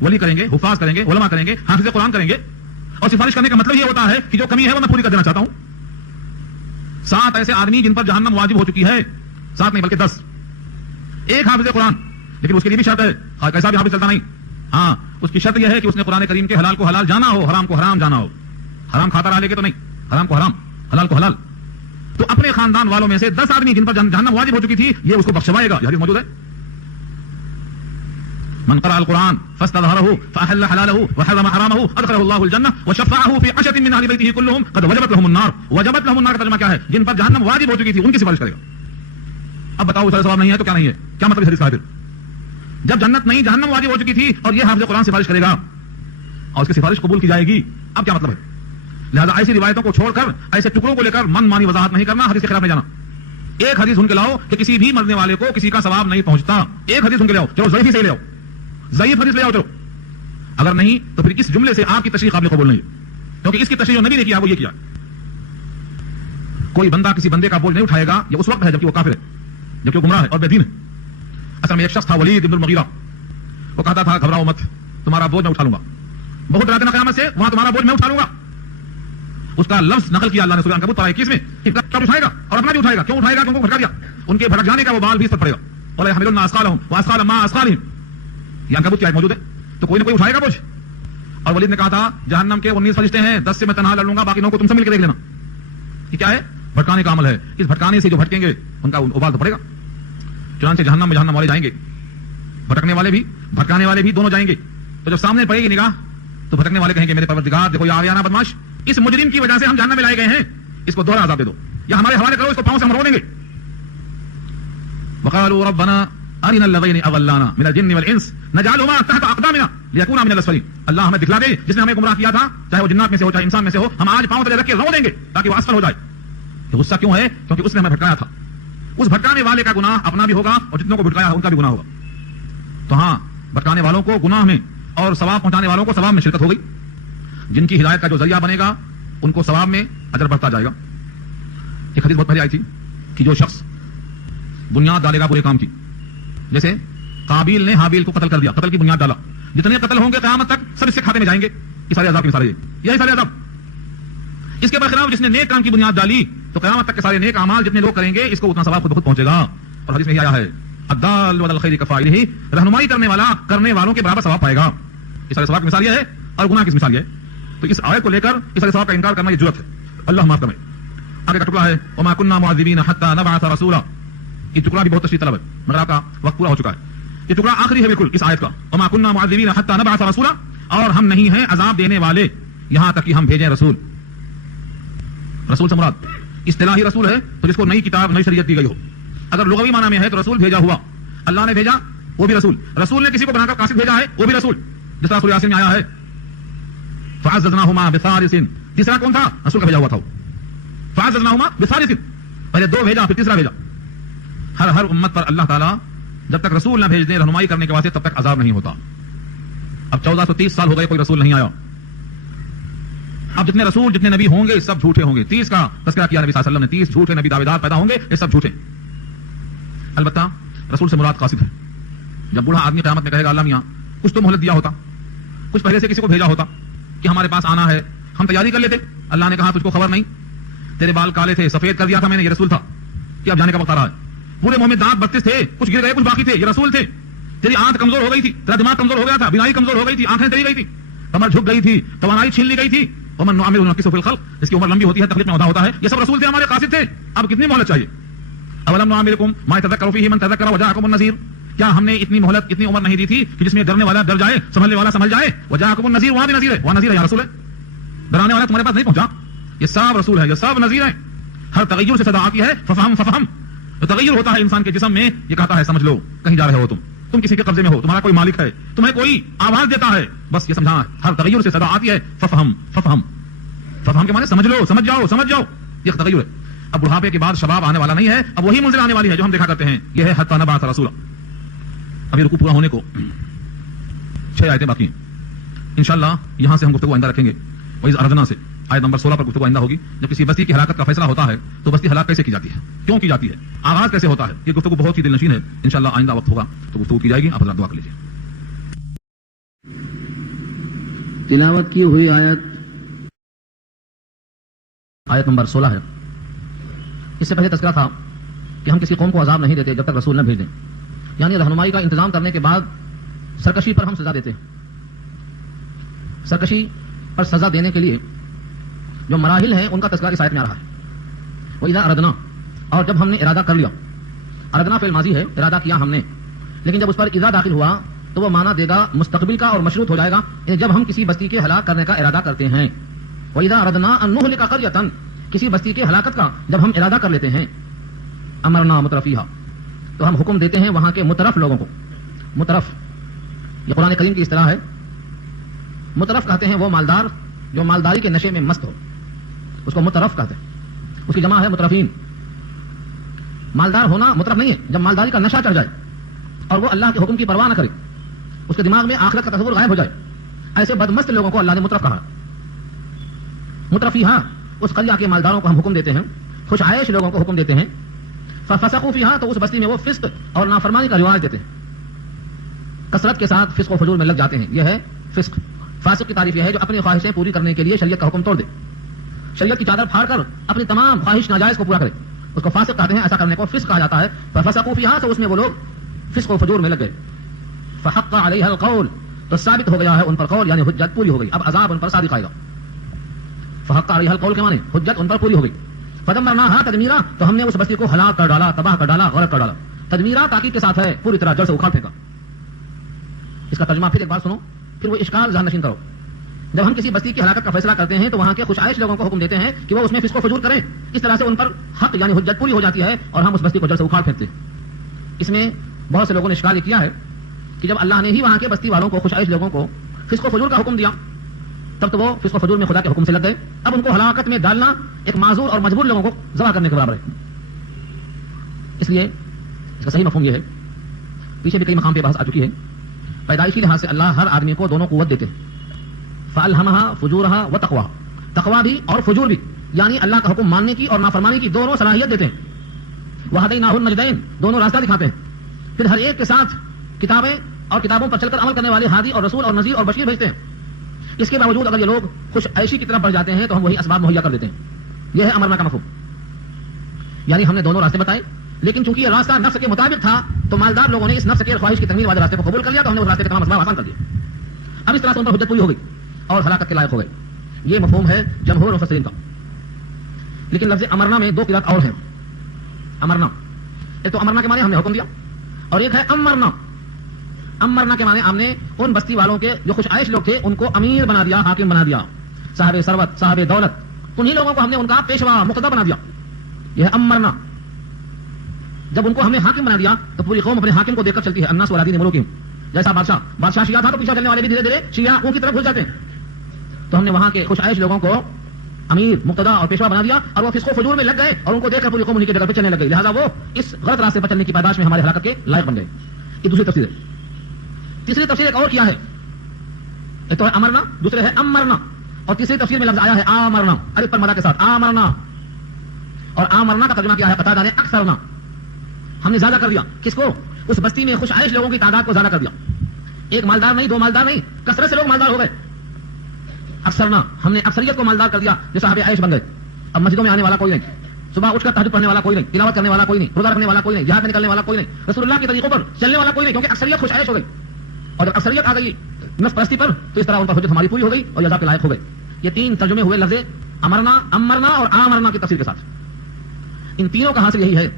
ولی کریں گے، حفاظ کریں گے، علماء کریں گے، حافظ قرآن کریں گے. اور سفارش کرنے کا مطلب یہ ہوتا ہے کہ جو کمی ہے وہ میں پوری کر دینا چاہتا ہوں. 7 ایسے آدمی جن پر جہنم واجب ہو چکی ہے، 7 نہیں بلکہ 10. ایک حافظ قرآن، لیکن اس کے لیے بھی شرط ہے، کیسا بھی حافظ چلتا نہیں. ہاں، اس کی شرط یہ ہے کہ اس نے قرآن کریم کے حلال کو حلال جانا ہو، حرام کو حرام جانا ہو. حرام کھاتا رہا لے کے تو نہیں، حرام کو حرام، حلال کو حلال. تو اپنے خاندان والوں میں سے 10 آدمی جن پر جہنم واجب ہو چکی تھی، یہ اس کو بخشوائے گا. یہ حدیث موجود ہے. من قرأ القرآن فاستظهره فأحل حلاله وحرم حرامه أدخله الله الجنة وشفعه في 10 من أهل بيته كلهم قد وجبت لهم النار. وجبت لهم النار کا ترجمہ کیا ہے؟ جن پر جہنم واجب ہو چکی تھی ان کی سفارش کرے گا. اب بتاؤ سارا ثواب نہیں ہے تو کیا نہیں ہے؟ کیا مطلب حدیث کا ہے؟ جب جنت نہیں جہنم واجب ہو چکی تھی اور یہ حافظ قرآن سفارش کرے گا اور اس کی سفارش قبول کی جائے گی، اب کیا مطلب ہے؟ لہذا ایسی روایتوں کو چھوڑ کر، ایسے ٹکڑوں کو لے کر من مانی وضاحت نہیں کرنا، حدیث کے خلاف نہیں جانا. ایک حدیث سن کے لاؤ کہ کسی بھی مرنے والے کو کسی کا ثواب نہیں پہنچتا. ایک حدیث سن کے لاؤ، چلو ضعیف سے لے آؤ، ضعیف حدیث لے آؤ چلو. اگر نہیں تو پھر اس جملے سے آپ کی تشریح قابل قبول نہیں ہے، کیونکہ اس کی تشریح جو نبی نے کیا وہ یہ کیا. کوئی بندہ کسی بندے کا بوجھ نہیں اٹھائے گا، یہ اس وقت ہے جبکہ وہ کافر ہے، جبکہ وہ گمراہ ہے اور بے دین ہے. اصل میں ایک شخص تھا ولید ابن المغیرہ، وہ کہتا تھا گھبراؤ مت، تمہارا بوجھ میں اٹھا لوں گا، بہت ڈراتے نا قیامت سے، وہاں تمہارا بوجھ میں اٹھا لوں گا. اس کا لفظ نقل کیا اللہ نے سورہ عنکبوت 21 میں، کیا اٹھائے گا اور اپنا بھی اٹھائے گا. کیوں اٹھائے گا؟ کیوں بھٹکا دیا. ان کے بھٹک جانے کا وہ بال بھی اس پر پڑے گا. ولا يحملن اثقالهم واثقال ما اثقالهم، یہ عنکبوت کی آیت موجود ہے. تو کوئی نہ کوئی اٹھائے گا بوجھ. اور ولید نے کہا تھا جہنم کے 19 فرشتے ہیں، 10 سے میں تنہا لڑ لوں گا، باقی 9 کو تم سے مل کے دیکھ لینا. یہ کیا ہے؟ بھٹکانے کا عمل ہے. اس بھٹکانے سے جو بھٹکیں گے ان کا وبال تو پڑے گا. چنانچہ جہنم میں جہنم والے جائیں گے، بھٹکنے والے بھی بھٹکانے والے بھی دونوں جائیں گے. تو جب سامنے پڑے گی نگاہ تو بھٹکنے والے کہیں گے میرے پروردگار دیکھو یہ آ گیا نا بدماش، اس مجرم کی وجہ سے ہم جہنم میں لائے گئے ہیں، اس کو دوہرا عذاب دے دو یا ہمارے حوالے کرو، اس کو پاؤں سے ہم رو دیں گے. وقالوا ربنا ارنا الذين اضلانا من الجن والانس نجعلهما تحت اقدامنا ليكونا من الاسفلين. اللہ ہمیں دکھلا دے جس نے ہمیں گمراہ کیا تھا، چاہے وہ جنات میں سے ہو چاہے انسان میں سے ہو، ہم آج پاؤں تلے رکھ کے رو دیں گے تاکہ وہ اسفل ہو جائے. تو غصہ کیوں ہے؟ کیونکہ اس نے ہمیں بھٹکایا تھا. اس بھٹکانے والے کا گناہ اپنا بھی ہوگا اور جتنوں کو بھٹکایا ان کا بھی گناہ ہوگا. تو ہاں، بھٹکانے والوں کو گناہ میں اور ثواب پہنچانے والوں کو ثواب میں شرکت ہو گئی. جن کی ہدایت کا جو ذریعہ بنے گا ان کو ثواب میں اجر بڑھتا جائے گا. ایک حدیث بہت پہلے آئی تھی کہ جو شخص بنیاد ڈالے گا برے کام کی، جیسے قابیل نے حابیل کو قتل کر دیا، قتل کی بنیاد ڈالا، جتنے قتل ہوں گے قیامت تک سب اس کے کھاتے میں جائیں گے. یہ سارے عذاب کے مثال یہی سارے عذاب. اس کے برخلاف جس نے نیک کام کی بنیاد ڈالی تو قیامت تک کے سارے نیک اعمال جتنے لوگ کریں گے اس کو اتنا ثواب خود بخود پہنچے گا. اور حدیث میں یہ آیا ہے الدال علی الخیر کفاعلہ، رہنمائی کرنے والا کرنے والوں کے برابر ثواب پائے گا. اس سارے ثواب کی مثال یہ ہے اور گناہ کی مثال یہ ہے. تو اس آیت کو لے کر اس سارے ثواب کا انکار کرنا یہ جرأت ہے. اللہ معاف کرے. آگے کا ٹکڑا ہے وما كنا معذبین حتى نبعث رسولا. یہ ٹکڑا بھی بہت تشریح طلب ہے مگر آپ کا وقت پورا ہو چکا ہے. یہ ٹکڑا آخری ہے بالکل اس آیت کا، وما كنا معذبین حتى نبعث رسولا، اور ہم نہیں ہیں عذاب دینے والے یہاں تک کہ ہم بھیجیں رسول. رسول سے مراد اصطلاحی رسول ہے تو جس کو نئی کتاب نئی شریعت دی گئی ہو. اگر لغوی معنی میں ہے تو رسول بھیجا ہوا، اللہ نے بھیجا وہ بھی رسول. رسول نے کسی کو بنا کر قاصد بھیجا ہے وہ بھی رسول، جس طرح سورہ یاسین میں آیا ہے فعززناہما بثالث. تیسرا کون تھا؟ رسول کا بھیجا ہوا تھا. فعززناہما بثالث، پہلے 2 بھیجا پھر تیسرا بھیجا. ہر امت پر اللہ تعالیٰ جب تک رسول نہ بھیج دیں رہنمائی کرنے کے واسطے تب تک عذاب نہیں ہوتا. اب 1430 سال ہو گئے کوئی رسول نہیں آیا. اب جتنے رسول جتنے نبی ہوں گے سب جھوٹے ہوں گے. 30 کا تذکرہ کیا نبی صلی اللہ علیہ وسلم نے، 30 جھوٹے نبی دعویدار پیدا ہوں گے، یہ سب جھوٹے. البتہ رسول سے مراد قاصد ہے. جب بوڑھا آدمی قیامت میں کہے گا اللہ میاں کچھ تو مہلت دیا ہوتا، کچھ پہلے سے کسی کو بھیجا ہوتا کہ ہمارے پاس آنا ہے، ہم تیاری کر لیتے. اللہ نے کہا تجھ کو خبر نہیں، تیرے بال کالے تھے سفید کر دیا تھا میں نے، یہ رسول تھا کہ اب جانے کا وقت آ رہا ہے. پورے منہ میں دانت 32 تھے، کچھ گر گئے کچھ باقی تھے، یہ رسول تھے. تیری آنکھ کمزور ہو گئی تھی، تیرا دماغ کمزور ہو گیا تھا، بینائی کمزور ہو گئی تھی، آنکھیں چلی گئی تھی، کمر جھک گئی تھی، توانائی چھین لی گئی تھی. ومن نعمرہ ننکسہ فی الخلق، اس کی عمر لمبی ہوتی ہے تخلیق میں عہدہ ہوتا ہے. یہ سب رسول تھے ہمارے قاصد تھے. اب کتنی مہلت چاہیے؟ اولم نعمرکم ما یتذکر فیہ من تذکر وجاءکم النذیر. کیا ہم نے اتنی مہلت اتنی عمر نہیں دی تھی کہ جس میں ڈرنے والا ڈر جائے، سنبھلنے والا سنبھل جائے؟ وجاءکم النذیر، وہاں بھی نذیر ہے، وہاں نذیر ہے، یہاں رسول ہے. ڈرانے والا تمہارے پاس نہیں پہنچا. یہ سب رسول ہے، یہ سب نذیر ہیں. ہر تغیر سے صدا آتی ہے ففہم ففہم. تو تغیر ہوتا ہے انسان کے جسم میں، یہ کہتا ہے سمجھ لو کہیں جا رہے ہو تم کسی کے قبضے میں ہو، تمہارا کوئی مالک ہے، تمہیں کوئی آواز دیتا ہے، بس یہ سمجھانا ہے. ہر تغیر سے صدا آتی ہے ففہم ففہم. ففہم کے معنی سمجھ لو، سمجھ جاؤ سمجھ جاؤ، یہ تغیر ہے. اب بڑھاپے کے بعد شباب آنے والا نہیں ہے، اب وہی منزل آنے والی ہے جو ہم دیکھا کرتے ہیں. یہ ہے حتی نبعث رسولا. ابھی رکوع پورا ہونے کو 6 آیتیں باقی ہیں. انشاءاللہ یہاں سے ہم گفتگو آئندہ رکھیں گے. وَإِذْ أَخَذْنَا سے آیت نمبر 16 پر گفتگو آئندہ ہوگی. جب کسی بستی کی ہلاکت کا فیصلہ ہوتا ہے تو بستی ہلاک کیسے کی جاتی ہے، کیوں کی جاتی ہے، آغاز کیسے ہوتا ہے، یہ گفتگو بہت ہی دل نشین ہے. انشاءاللہ آئندہ وقت ہوگا تو گفتگو کی جائے گی. آپ حضرات دعا کر لیجیے. تلاوت کی ہوئی آیت نمبر 16 ہے. اس سے پہلے تذکرہ تھا کہ ہم کسی قوم کو عذاب نہیں دیتے جب تک رسول نہ بھیج دیں، یعنی رہنمائی کا انتظام کرنے کے بعد سرکشی پر ہم سزا دیتے ہیں. سرکشی پر سزا دینے کے لیے جو مراحل ہیں ان کا تذکرہ اس آیت میں آ رہا ہے. وَإِذَا أَرَدْنَا، اور جب ہم نے ارادہ کر لیا. اردنا فعل ماضی ہے، ارادہ کیا ہم نے، لیکن جب اس پر اذا داخل ہوا تو وہ معنی دے گا مستقبل کا اور مشروط ہو جائے گا جب ہم کسی بستی کے ہلاک کرنے کا ارادہ کرتے ہیں. وَإِذَا أَرَدْنَا أَن نُهْلِكَ قَرْيَةً، کسی بستی کے ہلاکت کا جب ہم ارادہ کر لیتے ہیں، امرنا مترفیہا، تو ہم حکم دیتے ہیں وہاں کے مترف لوگوں کو. مترف یہ قرآن کریم کی اصطلاح ہے. مترف کہتے ہیں وہ مالدار جو مالداری کے نشے میں مست ہو، اس کو مترف کہتے ہیں. اس کی جمع ہے مترفین. مالدار ہونا مترف نہیں ہے جب مالداری کا نشہ چڑھ جائے اور وہ اللہ کے حکم کی پرواہ نہ کرے، اس کے دماغ میں آخرت کا تصور غائب ہو جائے، ایسے بدمست لوگوں کو اللہ نے مترف کہا. مترفیہا، اس قریہ کے مالداروں کو ہم حکم دیتے ہیں، خوش عائش لوگوں کو حکم دیتے ہیں. ففسقوا فیہا، تو اس بستی میں وہ فسق اور نافرمانی کا رواج دیتے ہیں، کثرت کے ساتھ فسق و فجور میں لگ جاتے ہیں. یہ ہے فسق. فاسق کی تعریف یہ ہے جو اپنی خواہشیں پوری کرنے کے لیے شریعت کا حکم توڑ دے، شریعت کی چادر پھاڑ کر اپنی تمام خواہش ناجائز کو پورا کرے، اس کو فاسق کہتے ہیں. ایسا کرنے کو فسق کہا جاتا ہے. ففسقوا فیہا، تو اس میں وہ لوگ فسق و فجور میں لگ گئے. فحق علیہا القول، تو ثابت ہو گیا ہے ان پر قول، یعنی حجت پوری ہو گئی، اب عذاب ان پر صادق آئے گا. فحق علیہا القول کے معنی حجت ان پر پوری ہو گئی. فدمرناہا تدمیرا، تو ہم نے اس بستی کو ہلاک کر ڈالا، تباہ کر ڈالا، غرق کر ڈالا. تدمیرا تاکید کے ساتھ ہے، پوری طرح جڑ سے اکھاڑ پھینکا. اس کا ترجمہ پھر ایک بار سنو، پھر وہ اشکال ذہن نشین کرو. جب ہم کسی بستی کی ہلاکت کا فیصلہ کرتے ہیں تو وہاں کے خوش عائش لوگوں کو حکم دیتے ہیں کہ وہ اس میں فسق و فجور کریں. اس طرح سے ان پر حق یعنی حجت پوری ہو جاتی ہے اور ہم اس بستی کو جڑ سے اکھاڑ پھینکتے ہیں. اس میں بہت سے لوگوں نے اشکال کیا ہے کہ جب اللہ نے ہی وہاں کے بستی والوں کو، خوش عائش لوگوں کو فسق و فجور کا حکم دیا، تب تو وہ فسق و فجور میں خدا کے حکم سے لگ گئے. اب ان کو ہلاکت میں ڈالنا ایک معذور اور مجبور لوگوں کو ذبح کرنے کے برابر ہے. اس لیے اس کا صحیح مفہوم یہ ہے، پیچھے بھی کئی مقام پہ بحث آ چکی ہے، پیدائشی لحاظ سے اللہ ہر آدمی کو دونوں قوت دیتے ہیں. فَأَلْهَمَهَا فُجُورَهَا وَتَقْوَاهَا، تقویٰ بھی اور فجور بھی، یعنی اللہ کا حکم ماننے کی اور نافرمانی کی دونوں صلاحیت دیتے ہیں. وَهَدَيْنَاهُ النَّجْدَيْنِ، دونوں راستہ دکھاتے ہیں. پھر ہر ایک کے ساتھ کتابیں اور کتابوں پر چل کر عمل کرنے والے ہادی اور رسول اور نذیر اور بشیر بھیجتے ہیں. اس کے باوجود اگر یہ لوگ خوش عیشی کی طرف بڑھ جاتے ہیں تو ہم وہی اسباب مہیا کر دیتے ہیں. یہ ہے امرنا کا مفہوم، یعنی ہم نے دونوں راستے بتائے، لیکن چونکہ یہ راستہ نفس کے مطابق تھا تو مالدار لوگوں نے اس نفس کے خواہش کی تکمیل والے راستے کو قبول کر لیا، تو ہم نے اس راستے کے تمام اسباب آسان کر دیے. اب اس طرح سے ان پر حجت پوری ہو گئی اور ہلاکت کے لائق ہو گئے. یہ مفہوم ہے جمہور مفسرین کا. لیکن لفظ امرنا میں دو قرات اور ہیں. امرنا، ایک تو امرنا کے معنی ہم نے حکم دیا، اور ایک ہے امرنا. امرنا کے معنی ہم نے ان بستی والوں کے جو خوش عائش لوگ تھے ان کو امیر بنا دیا، حاکم بنا دیا، صاحب ثروت، صاحب دولت، انہی لوگوں کو ہم نے ان کا پیشوا مقتدی بنا دیا. یہ ہے امرنا. جب ان کو ہم نے حاکم بنا دیا تو پوری قوم اپنے حاکم کو دیکھ کر چلتی ہے. الناس علی دین ملوکہم، جیسا بادشاہ شیعہ تھا تو پیچھے چلنے والے بھی دھیرے دھیرے شیعہ ان کی طرف گھس جاتے ہیں. تو ہم نے وہاں کے خوش عائش لوگوں کو امیر، مقتدی اور پیشوا بنا دیا، اور وہ فسق و فجور میں لگ گئے اور ان کو دیکھ کر پوری قوم انہی کے جگہ پہ چلنے لگ گئی. لہٰذا وہ اس غلط راستے پر چلنے کی پاداش میں ہمارے ہلاکت کے لائق بن گئے. یہ دوسری تفسیر ہے. تیسری تفسیر ایک اور کیا ہے، ایک تو ہے امرنا، دوسرے ہے امرنا، اور تیسری تفسیر میں لفظ آیا ہے آمرنا، الف پر مدہ کے ساتھ آمرنا. اور آمرنا کا ترجمہ کیا ہے قتادہ نے اکثرنا، ہم نے زیادہ کر دیا. کس کو؟ اس بستی میں خوش عائش لوگوں کی تعداد کو زیادہ کر دیا. ایک مالدار نہیں، دو مالدار نہیں، کثرت سے لوگ مالدار ہو گئے. اکثرنا، ہم نے اکثریت کو مالدار کر دیا جو صاحب عائش بن گئے. اب مسجدوں میں آنے والا کوئی نہیں، صبح اٹھ کر تہجد پڑھنے والا کوئی نہیں، تلاوت کرنے والا کوئی نہیں، روزہ رکھنے والا کوئی نہیں، جہاد میں نکلنے والا کوئی نہیں، رسول اللہ کے طریقوں پر چلنے والا کوئی نہیں، کیونکہ اکثریت خوش عائش ہو گئی. اور جب اکثریت آ گئی نفس پرستی پر تو اس طرح ان پر حجت ہماری پوری ہو گئی اور عذاب کے لائق ہو گئے. یہ تین ترجمے ہوئے لفظ امرنا، امرنا اور آمرنا کی تفسیر کے ساتھ. ان تینوں کا حاصل یہی ہے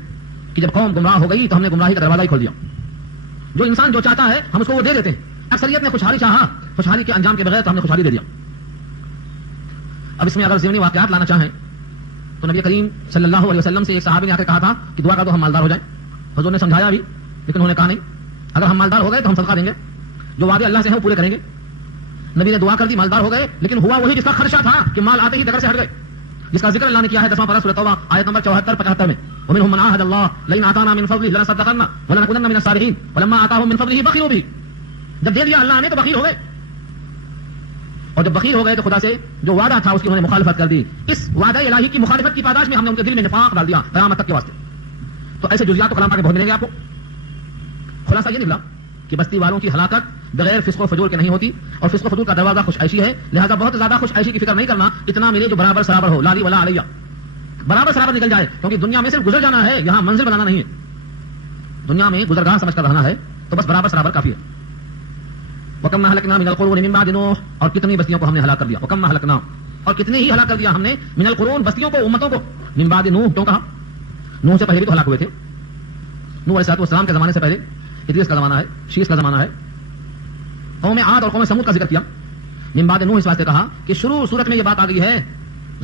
کہ جب قوم گمراہ ہو گئی تو ہم نے گمراہی کا دروازہ ہی کھول دیا. جو انسان جو چاہتا ہے ہم اس کو وہ دے دیتے ہیں. اکثریت نے خوشحالی چاہا، خوشحالی کے انجام کے بغیر تو ہم نے خوشحالی دے دیا. اب اس میں اگر ضمنی واقعات لانا چاہیں تو نبی کریم صلی اللہ علیہ وسلم سے ایک صحابی نے آ کر کہا تھا کہ دعا کر دو ہم مالدار ہو جائیں. حضور نے سمجھایا بھی، لیکن انہوں نے کہا نہیں، اگر ہم مالدار ہو گئے تو ہم صدقہ دیں گے، جو وعدے اللہ سے ہیں وہ پورے کریں گے. نبی نے دعا کر دی، مالدار ہو گئے، لیکن ہوا وہی جس کا خدشہ تھا کہ مال آتے ہی ڈگر سے ہٹ گئے، جس کا ذکر اللہ نے کیا ہے 10واں پارہ سورۃ توبہ آیت نمبر 74-75 میں. ومنهم من عاهد الله لئن آتانا من فضله لنصدقن ولنكونن من الصالحين ولما آتاهم من فضله بخلوا به. جب دے دیا اللہ نے تو بخیل ہو گئے، اور جب بخیل ہو گئے تو خدا سے جو وعدہ تھا اس کی انہوں نے مخالفت کر دی. اس وعدہ الہی کی مخالفت کی پاداش میں ہم نے ان کے دل میں نفاق ڈال دیا قیامت تک کے واسطے. تو ایسے جزیات تو کلام پاک میں بہت ملیں گے آپ کو. خلاصہ یہ نکلا کہ بستی والوں کی ہلاکت بغیر فسق و فجور کے نہیں ہوتی، اور فسق و فجور کا دروازہ خوش عیشی ہے، لہذا بہت زیادہ خوش عیشی کی فکر نہیں کرنا، اتنا ملے جو برابر سرابر ہو، لالی ولا علیہ، برابر سرابر نکل جائے، کیونکہ دنیا میں صرف گزر جانا ہے، یہاں منزل بنانا نہیں ہے، دنیا میں گزرگاہ سمجھ کر رہنا ہے، تو بس برابر سرابر کافی ہے۔ وَكَمْ أَهْلَكْنَا مِنَ الْقُرُونِ مِن بَعْدِ نُوحٍ، اور کتنی بستیوں کو ہم نے ہلاک کر دیا، وَكَمْ أَهْلَكْنَا، اور کتنے ہی ہلاک کر دیا ہم نے، من القرون بستیوں کو، امتوں کو، من بعد نوح، کیوں کہا؟ نوح سے پہلے بھی تو ہلاک ہوئے تھے، نوح علیہ السلام کے زمانے سے پہلے ادریس کا زمانہ ہے، شیس کا زمانہ ہے، قوم عاد اور قوم سمود کا ذکر کیا، من بعد نوح اس واسطے کہا کہ شروع صورت میں یہ بات آ گئی ہے،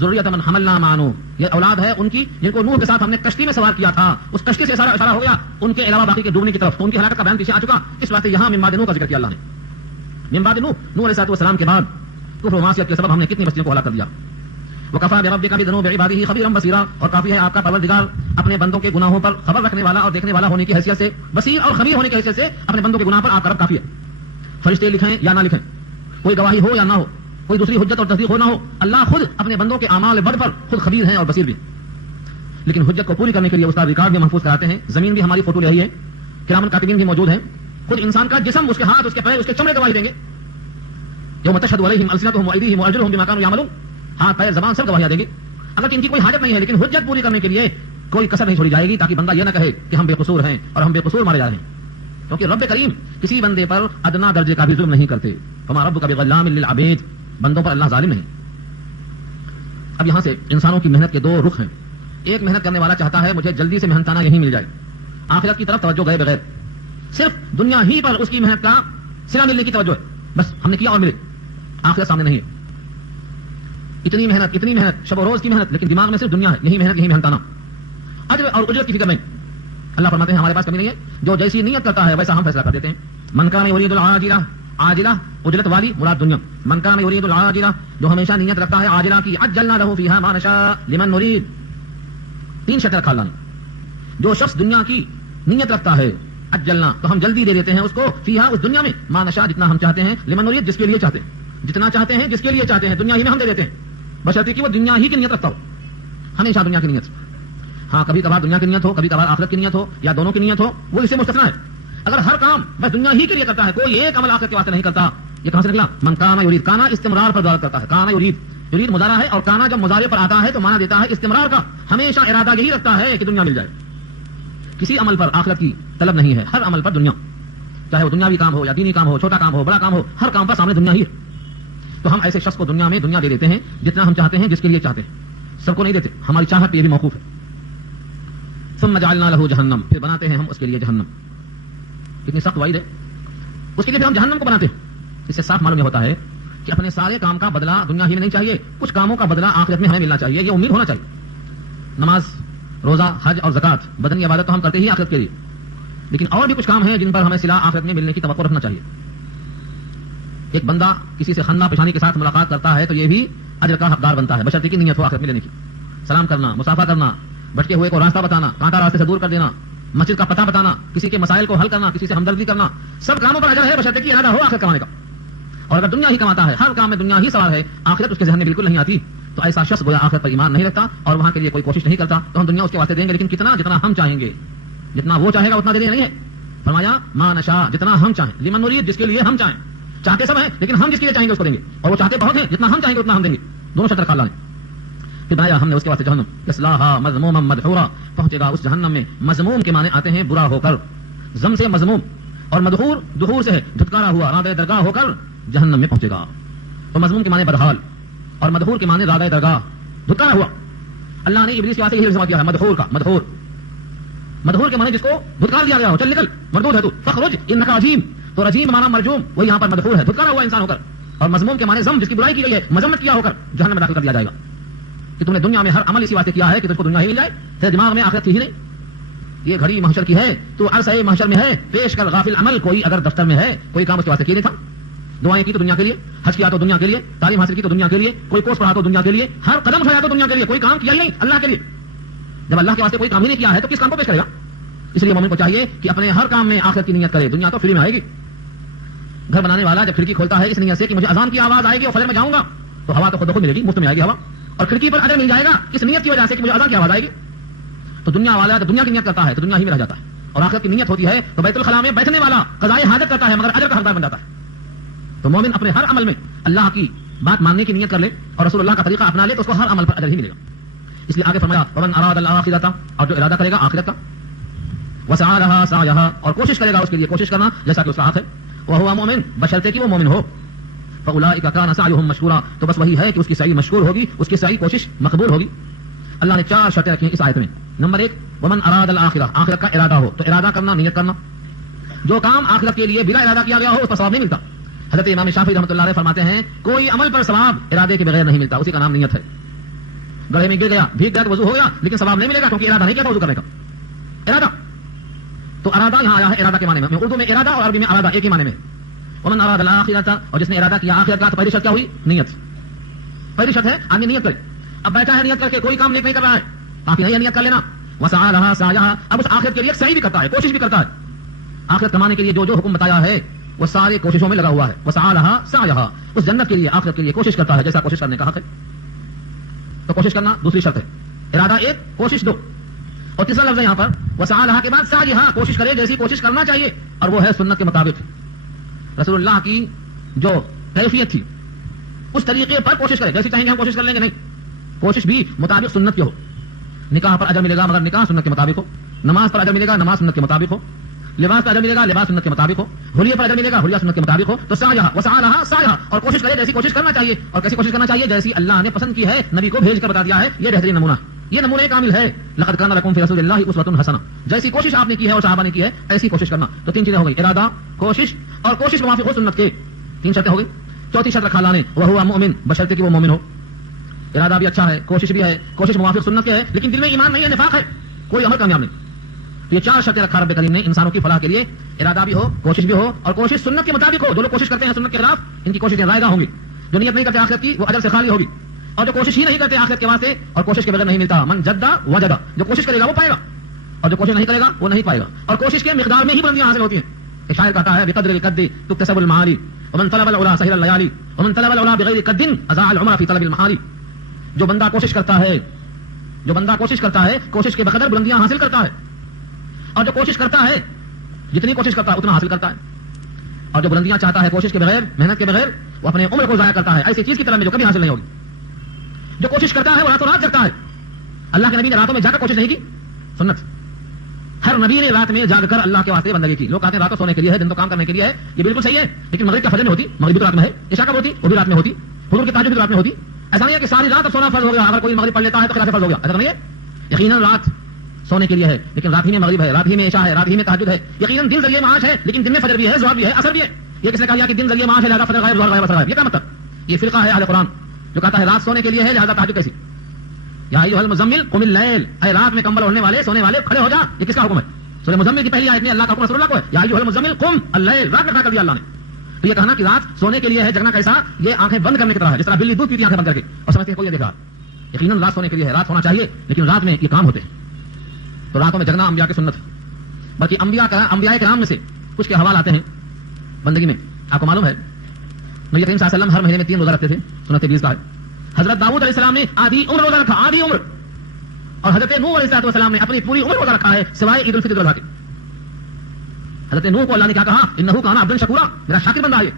ذریۃ من حملنا مع نوح، یہ اولاد ہے ان کی جن کو نوح کے ساتھ ہم نے کشتی میں سوار کیا تھا، اس کشتی سے اشارہ ہو گیا ان کے علاوہ باقی کے ڈوبنے کی طرف، تو ان کی ہلاکت کا بیان پیچھے آ چکا، اس واسطے یہاں من بعد نوح کا ذکر کیا اللہ نے۔ من بعد نوح علیہ السلام کے بعد کفر و معصیت کے سبب ہم نے کتنی بستیوں کو ہلاک کر دیا۔ وَكَفَىٰ بِرَبِّكَ بِذُنُوبِ عِبَادِهِ خَبِيرًا بَصِيرًا، اور کافی ہے آپ کا پروردگار اپنے بندوں کے گناہوں پر خبر رکھنے والا اور دیکھنے والا ہونے کی حیثیت سے، بصیر اور خبیر ہونے کی حیثیت سے اپنے بندوں کے گناہ پر آپ کا رب کافی ہے۔ فرشتے لکھیں یا نہ لکھیں، کوئی گواہی ہو یا نہ ہو، کوئی دوسری حجت اور تصدیق ہو نہ ہو، اللہ خود اپنے بندوں کے اعمال بد پر خود خبیر ہیں اور بصیر بھی۔ لیکن حجت کو پوری کرنے کے لیے اس کا ریکارڈ بھی محفوظ کراتے ہیں، زمین بھی ہماری فوٹو لے رہی ہے، کرامن کاتبین بھی موجود ہیں، خود انسان کا جسم، اس کے ہاتھ، اس کے پیر، اس کے چمڑے گواہی دیں گے، یوم تشہد علیہم السنتہم وایدیہم وارجلہم بما کانوا یعملون، ہاتھ پیر زبان سب گواہیاں دیں گے، اگر ان کی کوئی حاجت نہیں ہے، لیکن حجت پوری کرنے کے لیے کوئی کسر نہیں چھوڑی جائے گی، تاکہ بندہ یہ نہ کہے کہ ہم بے قصور ہیں اور ہم بے قصور مارے جا رہے ہیں، کیونکہ رب کریم کسی بندے پر ادنا درجے کا بھی ظلم نہیں کرتے، فما ربک بظلام للعبید، بندوں پر اللہ ظالم نہیں۔ اب یہاں سے انسانوں کی محنت کے دو رخ ہیں، ایک محنت کرنے والا چاہتا ہے مجھے جلدی سے محنتانہ یہیں مل جائے، آخرت کی طرف توجہ گئے بغیر، صرف دنیا ہی پر اس کی محنت کا صلہ ملنے کی توجہ ہے، بس ہم نے کیا اور ملے، آخرت سامنے نہیں ہے، اتنی محنت شب و روز کی محنت، لیکن دماغ میں صرف دنیا ہے، یہی محنتانہ، اجر اور اجرت کی فکر نہیں۔ اللہ فرماتے ہیں ہمارے پاس کمی نہیں ہے، جو جیسی نیت کرتا ہے ویسا ہم فیصلہ کر دیتے ہیں۔ من کان یرید العاجلہ، عاجلہ اجرت والی مراد دنیا، من کان یرید العاجلہ، جو ہمیشہ نیت رکھتا ہے عاجلہ کی، عجلنا له فیہا ما نشاء لمن نرید، تین شرط رکھا اللہ نے، جو شخص دنیا کی نیت رکھتا ہے عجلنا، تو ہم جلدی دے دیتے ہیں اس کو، فیہا اس دنیا میں، ما نشاء جتنا ہم چاہتے ہیں، لمن نرید جس کے لیے چاہتے ہیں، جتنا چاہتے ہیں جس کے لیے چاہتے ہیں، دنیا ہی میں ہم دے دیتے ہیں، بشرطے کہ وہ دنیا ہی کی نیت رکھتا ہو، ہمیشہ دنیا کی نیت۔ ہاں کبھی کبھار دنیا کی نیت ہو، کبھی کبھار آخرت کی نیت ہو، یا دونوں کی نیت ہو، وہ اس سے مستثنیٰ ہے۔ اگر ہر کام بس دنیا ہی کے لیے کرتا ہے، کوئی ایک عمل آخرت کے واسطے نہیں کرتا، یہ کہاں سے نکلا؟ من کانا یرید، کانا استمرار پر دلالت کرتا ہے، کانا یرید مضارع ہے، اور کانا جب مضارع پر آتا ہے تو معنی دیتا ہے استمرار کا، ہمیشہ ارادہ یہی رکھتا ہے کہ دنیا مل جائے، کسی عمل پر آخرت کی طلب نہیں ہے، ہر عمل پر دنیا، چاہے وہ دنیاوی کام ہو یا دینی کام ہو، چھوٹا کام ہو بڑا کام ہو، ہر کام پر سامنے دنیا ہی ہے۔ تو ہم ایسے شخص کو دنیا میں دنیا دے دیتے ہیں جتنا ہم چاہتے ہیں، جس کے لیے چاہتے ہیں، سب کو نہیں دیتے، ہماری چاہت پہ یہ بھی موقوف ہے۔ ثم جعلنا له جہنم، پھر بناتے ہیں ہم اس کے لیے جہنم، کتنی سخت وعید ہے، اس کے لیے پھر ہم جہنم کو بناتے ہیں۔ اس سے صاف معلوم یہ ہوتا ہے کہ اپنے سارے کام کا بدلہ دنیا ہی میں نہیں چاہیے، کچھ کاموں کا بدلہ آخرت میں ہمیں ملنا چاہیے، یہ امید ہونا چاہیے۔ نماز، روزہ، حج اور زکات، بدنی عبادت تو ہم کرتے ہی آخرت کے لیے، لیکن اور بھی کچھ کام ہیں جن پر ہمیں صلہ آخرت میں ملنے کی توقع رکھنا چاہیے۔ ایک بندہ کسی سے خندہ پیشانی کے ساتھ ملاقات کرتا ہے تو یہ بھی اجر کا حقدار بنتا ہے، بشرطے کی نیت ہو آخرت میں لینے کی، سلام کرنا، مصافحہ کرنا، بھٹکے ہوئے کو راستہ بتانا، کانٹا راستے سے دور کر دینا، مسجد کا پتہ بتانا، کسی کے مسائل کو حل کرنا، کسی سے ہمدردی کرنا، سب کاموں پر اجر ہے، بشرطے کی ارادہ ہو آخرت کمانے کا۔ اور اگر دنیا ہی کماتا ہے، ہر کام میں دنیا ہی سوال ہے، آخرت اس کے ذہن میں بالکل نہیں آتی، تو ایسا شخص گویا آخرت پر ایمان نہیں رکھتا اور وہاں کے لیے کوئی کوشش نہیں کرتا۔ تو ہم دنیا اس کے واسطے دیں گے، لیکن کتنا؟ جتنا ہم چاہیں گے، جتنا وہ چاہے گا اتنا دینے نہیں ہے۔ فرمایا ما نشاء، جتنا ہم چاہیں، لمن نرید جس کے لیے ہم چاہیں، چاہتے سب ہیں لیکن ہم جس کے لیے چاہیں گے اس کو دیں گے، اور وہ چاہتے بہت ہیں، جتنا ہم چاہیں گے اتنا ہم دیں گے، دونوں شرط رکھا اللہ نے۔ پھر بنایا ہم نے اس کے واسطے جہنم، یصلاھا مذموما مدحورا، پہنچے گا اس جہنم میں، مذموم کے معنی آتے ہیں برا ہو کر، ضم سے مذموم، اور مدحور دحور سے ہے دھتکارا ہوا، رادہ درگاہ ہو کر جہنم میں پہنچے گا۔ تو مذموم کے معنی بدحال اور مدحور کے معنی رادہ درگاہ، دھتکارا ہوا۔ اللہ نے ابلیس کے واسطے یہ الزام دیا ہے مدحور کا، مدحور کے معنی جس کو دھتکار دیا گیا ہو، چل نکل مردود ہے تو، فخرج انک رجیم، تو رجیم معنی مرجوم، وہ یہاں پر مدحور ہے، دھتکارا ہوا انسان ہو کر، اور مذموم کے معنی ضم جس کی برائی کی گئی ہے، مذمت کیا ہو کر جہنم میں داخل کر دیا جائے گا، کہ تم نے دنیا میں ہر عمل اسی واسطے کیا ہے کہ تجھ کو دنیا ہی مل جائے، تیرے دماغ میں آخرت ہی نہیں، یہ گھڑی محشر کی ہے، تو عرصہ محشر میں ہے، پیش کر غافل عمل، کوئی اگر دفتر میں ہے کوئی کام اس کے واسطے کیے نہیں تھا، دعائیں کی تو دنیا کے لیے، حج کیا تو دنیا کے لیے، تعلیم حاصل کی تو دنیا کے لیے، کوئی کورس پڑھا تو دنیا کے لیے، ہر قدم اٹھایا تو دنیا کے لیے، کوئی کام کیا ہی نہیں اللہ کے لیے۔ جب اللہ کے واسطے کوئی کام ہی نہیں کیا ہے تو کس کام کو پیش کرے گا؟ اس لیے مومن کو چاہیے کہ اپنے ہر کام میں آخرت کی نیت کرے، دنیا تو فری میں آئے گی۔ گھر بنانے والا جب کھڑکی کھولتا ہے اس نیت سے کہ مجھے اذان کی آواز آئے گی اور فجر میں جاؤں گا، تو ہوا تو خود بخود ملے گی، مفت میں آئے گی ہوا، اور کھڑکی پر اجر مل جائے گا اس نیت کی وجہ سے کہ مجھے اذان کی آواز آئے گی۔ تو دنیا والا جب دنیا کی نیت کرتا ہے تو دنیا ہی میں رہ جاتا ہے، اور آخرت کی نیت ہوتی ہے تو بیت الخلاء میں بیٹھنے والا قضائے حاجت کرتا ہے مگر اجر کا حقدار بن جاتا ہے۔ تو مومن اپنے ہر عمل میں اللہ کی بات ماننے کی نیت کر لے اور رسول اللہ کا طریقہ اپنا لے تو اس کو ہر عمل پر اجر ہی ملے گا. اس لیے آگے فرمایا ومن اراد الاخرۃ، اور جو ارادہ کرے گا آخرت کا، وسعى لها سعيها، اور کوشش کرے گا اس کے لیے کوشش کرنا جیسا کہ اس کا حق ہے، وهو مؤمن، بشرطے کہ وہ مومن ہو، فاولئک کان سعیهم مشکورا، تو بس وہی ہے کہ اس کی سعی مشکور ہوگی، اس کی سعی کوشش مقبول ہوگی. اللہ نے 4 شرطیں رکھی اس آیت میں. نمبر 1 ومن اراد الاخرۃ، آخرت کا ارادہ ہو، تو ارادہ کرنا، نیت کرنا. جو کام آخرت کے لیے بلا ارادہ کیا گیا ہو اس پر ثواب نہیں ملتا. حضرت امام شافعی رحمۃ اللہ علیہ فرماتے ہیں کوئی عمل پر ثواب ارادے کے بغیر نہیں ملتا، اسی کا نام نیت ہے. گڑھے میں گر گیا، بھیگ گیا تو وضو ہو گیا، لیکن ثواب نہیں ملے گا کیونکہ ارادہ نہیں کیا وضو کرنے کا. ارادہ تو ارادہ یہاں آیا ہے ارادہ کے معنی میں. اردو میں ارادہ اور عربی میں ارادہ ایک ہی معنی میں. ومن اراد الاخرۃ، اور جس نے ارادہ کیا آخرت کا، تو پہلی شرط کیا ہوئی؟ نیت. پہلی شرط ہے آدمی نیت کرے. اب بیٹھا ہے نیت کر کے کوئی کام نیک نہیں کر رہا ہے، کافی نہیں ہے نیت کر لینا. وسعى لها سعيها، اب اس آخرت کے لیے سعی بھی کرتا ہے، کوشش بھی کرتا ہے. آخرت کمانے کے لیے جو جو حکم بتایا ہے وہ سارے کوششوں میں لگا ہوا ہے. وسعى لها سعيها، اس جنت کے لیے آخرت کے لیے کوشش کرتا ہے جیسا کوشش کرنے کا حق ہے. تو کوشش کرنا دوسری شرط ہے. ارادہ 1، کوشش 2. اور تیسرا لفظ ہے یہاں پر وسعى لها کے بعد سعيها، کوشش کرے جیسی کوشش کرنا چاہیے، اور وہ ہے سنت کے مطابق. رسول اللہ کی جو کیفیت تھی اس طریقے پر کوشش کرے. جیسی چاہیں گے ہم کوشش کر لیں گے، نہیں، کوشش بھی مطابق سنت کے ہو. نکاح پر اجر ملے گا مگر نکاح سنت کے مطابق ہو. نماز پر اجر ملے گا نماز سنت کے مطابق ہو. لباس پر اجر ملے گا لباس سنت کے مطابق ہو. حلیہ پر اجر ملے گا حلیہ سنت کے مطابق ہو. تو وسعى لها سعيها، اور کوشش کرے جیسی کوشش کرنا چاہیے. اور کیسی کوشش کرنا چاہیے؟ جیسی اللہ نے پسند کی ہے، نبی کو بھیج کر بتا دیا ہے. یہ بہترین نمونہ، یہ نمونہ کامل ہے. لقد كان لكم في رسول الله اسوة حسنة، جیسی کوشش آپ نے کی ہے اور صحابہ نے کی ہے ایسی کوشش کرنا. تو 3 چیزیں ہو گئی، ارادہ، کوشش اور کوشش موافق ہو سنت کے. 3 شرطیں ہو گئی. چوتھی شرط رکھا اللہ نے وهو مؤمن، بشرطے کہ وہ مومن ہو. ارادہ بھی اچھا ہے، کوشش بھی ہے، کوشش موافق سنت کے ہے، لیکن دل میں ایمان نہیں ہے، نفاق ہے، کوئی عمل کامیاب نہیں. تو یہ 4 شرطیں رکھا رب کریم نے انسانوں کی فلاح کے لیے. ارادہ بھی ہو، کوشش بھی ہو، اور کوشش سنت کے مطابق ہو. جو لوگ کوشش کرتے ہیں سنت کے خلاف، ان کی کوششیں ضائع ہوں گی. جو نیت نہیں کرتے آخرت کی وہ اجر سے خالی ہوگی. اور جو کوشش ہی نہیں کرتے آخرت کے واسطے، اور کوشش کے بغیر نہیں ملتا. من جد وجد، جو کوشش کرے گا وہ پائے گا، اور جو کوشش نہیں کرے گا وہ نہیں پائے گا. اور کوشش کے مقدار میں ہی بلندیاں حاصل ہوتی ہیں. ایک شاعر کہتا ہے بقدر القد تكتسب المعالي ومن طلب العلا سهر الليالي ومن طلب العلا بغیر قد اضاع العمر في طلب المعالي. جو بندہ کوشش کرتا ہے، جو بندہ کوشش کرتا ہے، کوشش کے بقدر بلندیاں حاصل کرتا ہے. اور جو کوشش کرتا ہے، جتنی کوشش کرتا ہے اتنا حاصل کرتا ہے. اور جو بلندیاں چاہتا ہے کوشش کے بغیر، محنت کے بغیر، وہ اپنے عمر کو ضائع کرتا ہے ایسی چیز کی طرح میں جو کبھی حاصل نہیں ہوگی. جو کوشش کرتا ہے وہ راتوں رات جگتا ہے. اللہ کے نبی نے راتوں میں جا کر کوشش نہیں کی، سنت. ہر نبی نے رات میں جاگ کر اللہ کے واسطے بندگی کی. لوگ کہتے ہیں رات کو سونے کے لیے ہے، دن تو کام کرنے کے لیے ہے. یہ بالکل صحیح ہے، لیکن مغرب کا فجر میں ہوتی، مغرب تو رات میں ہے. عشاء کب ہوتی؟ وہ بھی رات میں ہوتی. فجر کی تہجد بھی رات میں ہوتی. ایسا نہیں ہے کہ ساری رات اب سونا فرض ہو گیا، اگر کوئی مغرب پڑھ لیتا ہے تو خلاف فرض ہو گیا، ایسا نہیں ہے. یقیناً رات سونے کے لیے ہے، لیکن رات ہی میں مغرب ہے، رات ہی میں عشاء ہے، رات ہی میں تہجد ہے. یقیناً دن ذریعے معاش ہے، لیکن دن میں فجر بھی ہے، ظہر بھی ہے، عصر بھی ہے. یہ کس نے کہا کہ دن ذریعے معاش ہے لہذا فجر غائب، ظہر غائب، عصر غائب؟ یہ کیا مطلب؟ یہ فرقہ ہے اہل قرآن جو کہتا ہے رات سونے کے لیے ہے لہذا تہجد کیسی؟ یا ایھا المزمل قم اللیل، اے رات میں کمبل اوڑھنے والے، سونے والے کھڑے ہو جا. یہ کس کا حکم ہے؟ سورہ مزمل کی پہلی آیت میں اللہ کا حکم رسول اللہ کو ہے، یا ایھا المزمل قم اللیل، رات میں کھڑا کر دیا اللہ نے. تو یہ کہنا کہ رات سونے کے لیے ہے، جگنا کیسا؟ یہ آنکھیں بند کرنے کی طرح ہے، جس طرح بلی دودھ پیتی آنکھیں بند کر کے اور سمجھتے ہیں کوئی نہیں دیکھ رہا. یقیناً رات سونے کے لیے ہے، رات سونا چاہیے، لیکن رات میں یہ کام ہوتے ہیں. تو راتوں میں جگنا انبیاء کی سنت، بلکہ انبیاء کرام میں سے کچھ کے حوال آتے ہیں بندگی میں. آپ کو معلوم ہے نبی کریم صلی اللہ علیہ وسلم ہر مہینے میں 3 روزہ رکھتے تھے، سنت 20 کا ہے. حضرت داؤد علیہ السلام نے آدھی عمر روزہ رکھا، آدھی عمر. اور حضرت نوح علیہ السلام نے اپنی پوری عمر روزہ رکھا ہے سوائے عید الفطر روزہ کے. حضرت نوح کو اللہ نے کیا کہا؟ انہ کان عبدا شکورا، میرا شاکر بندہ ہے.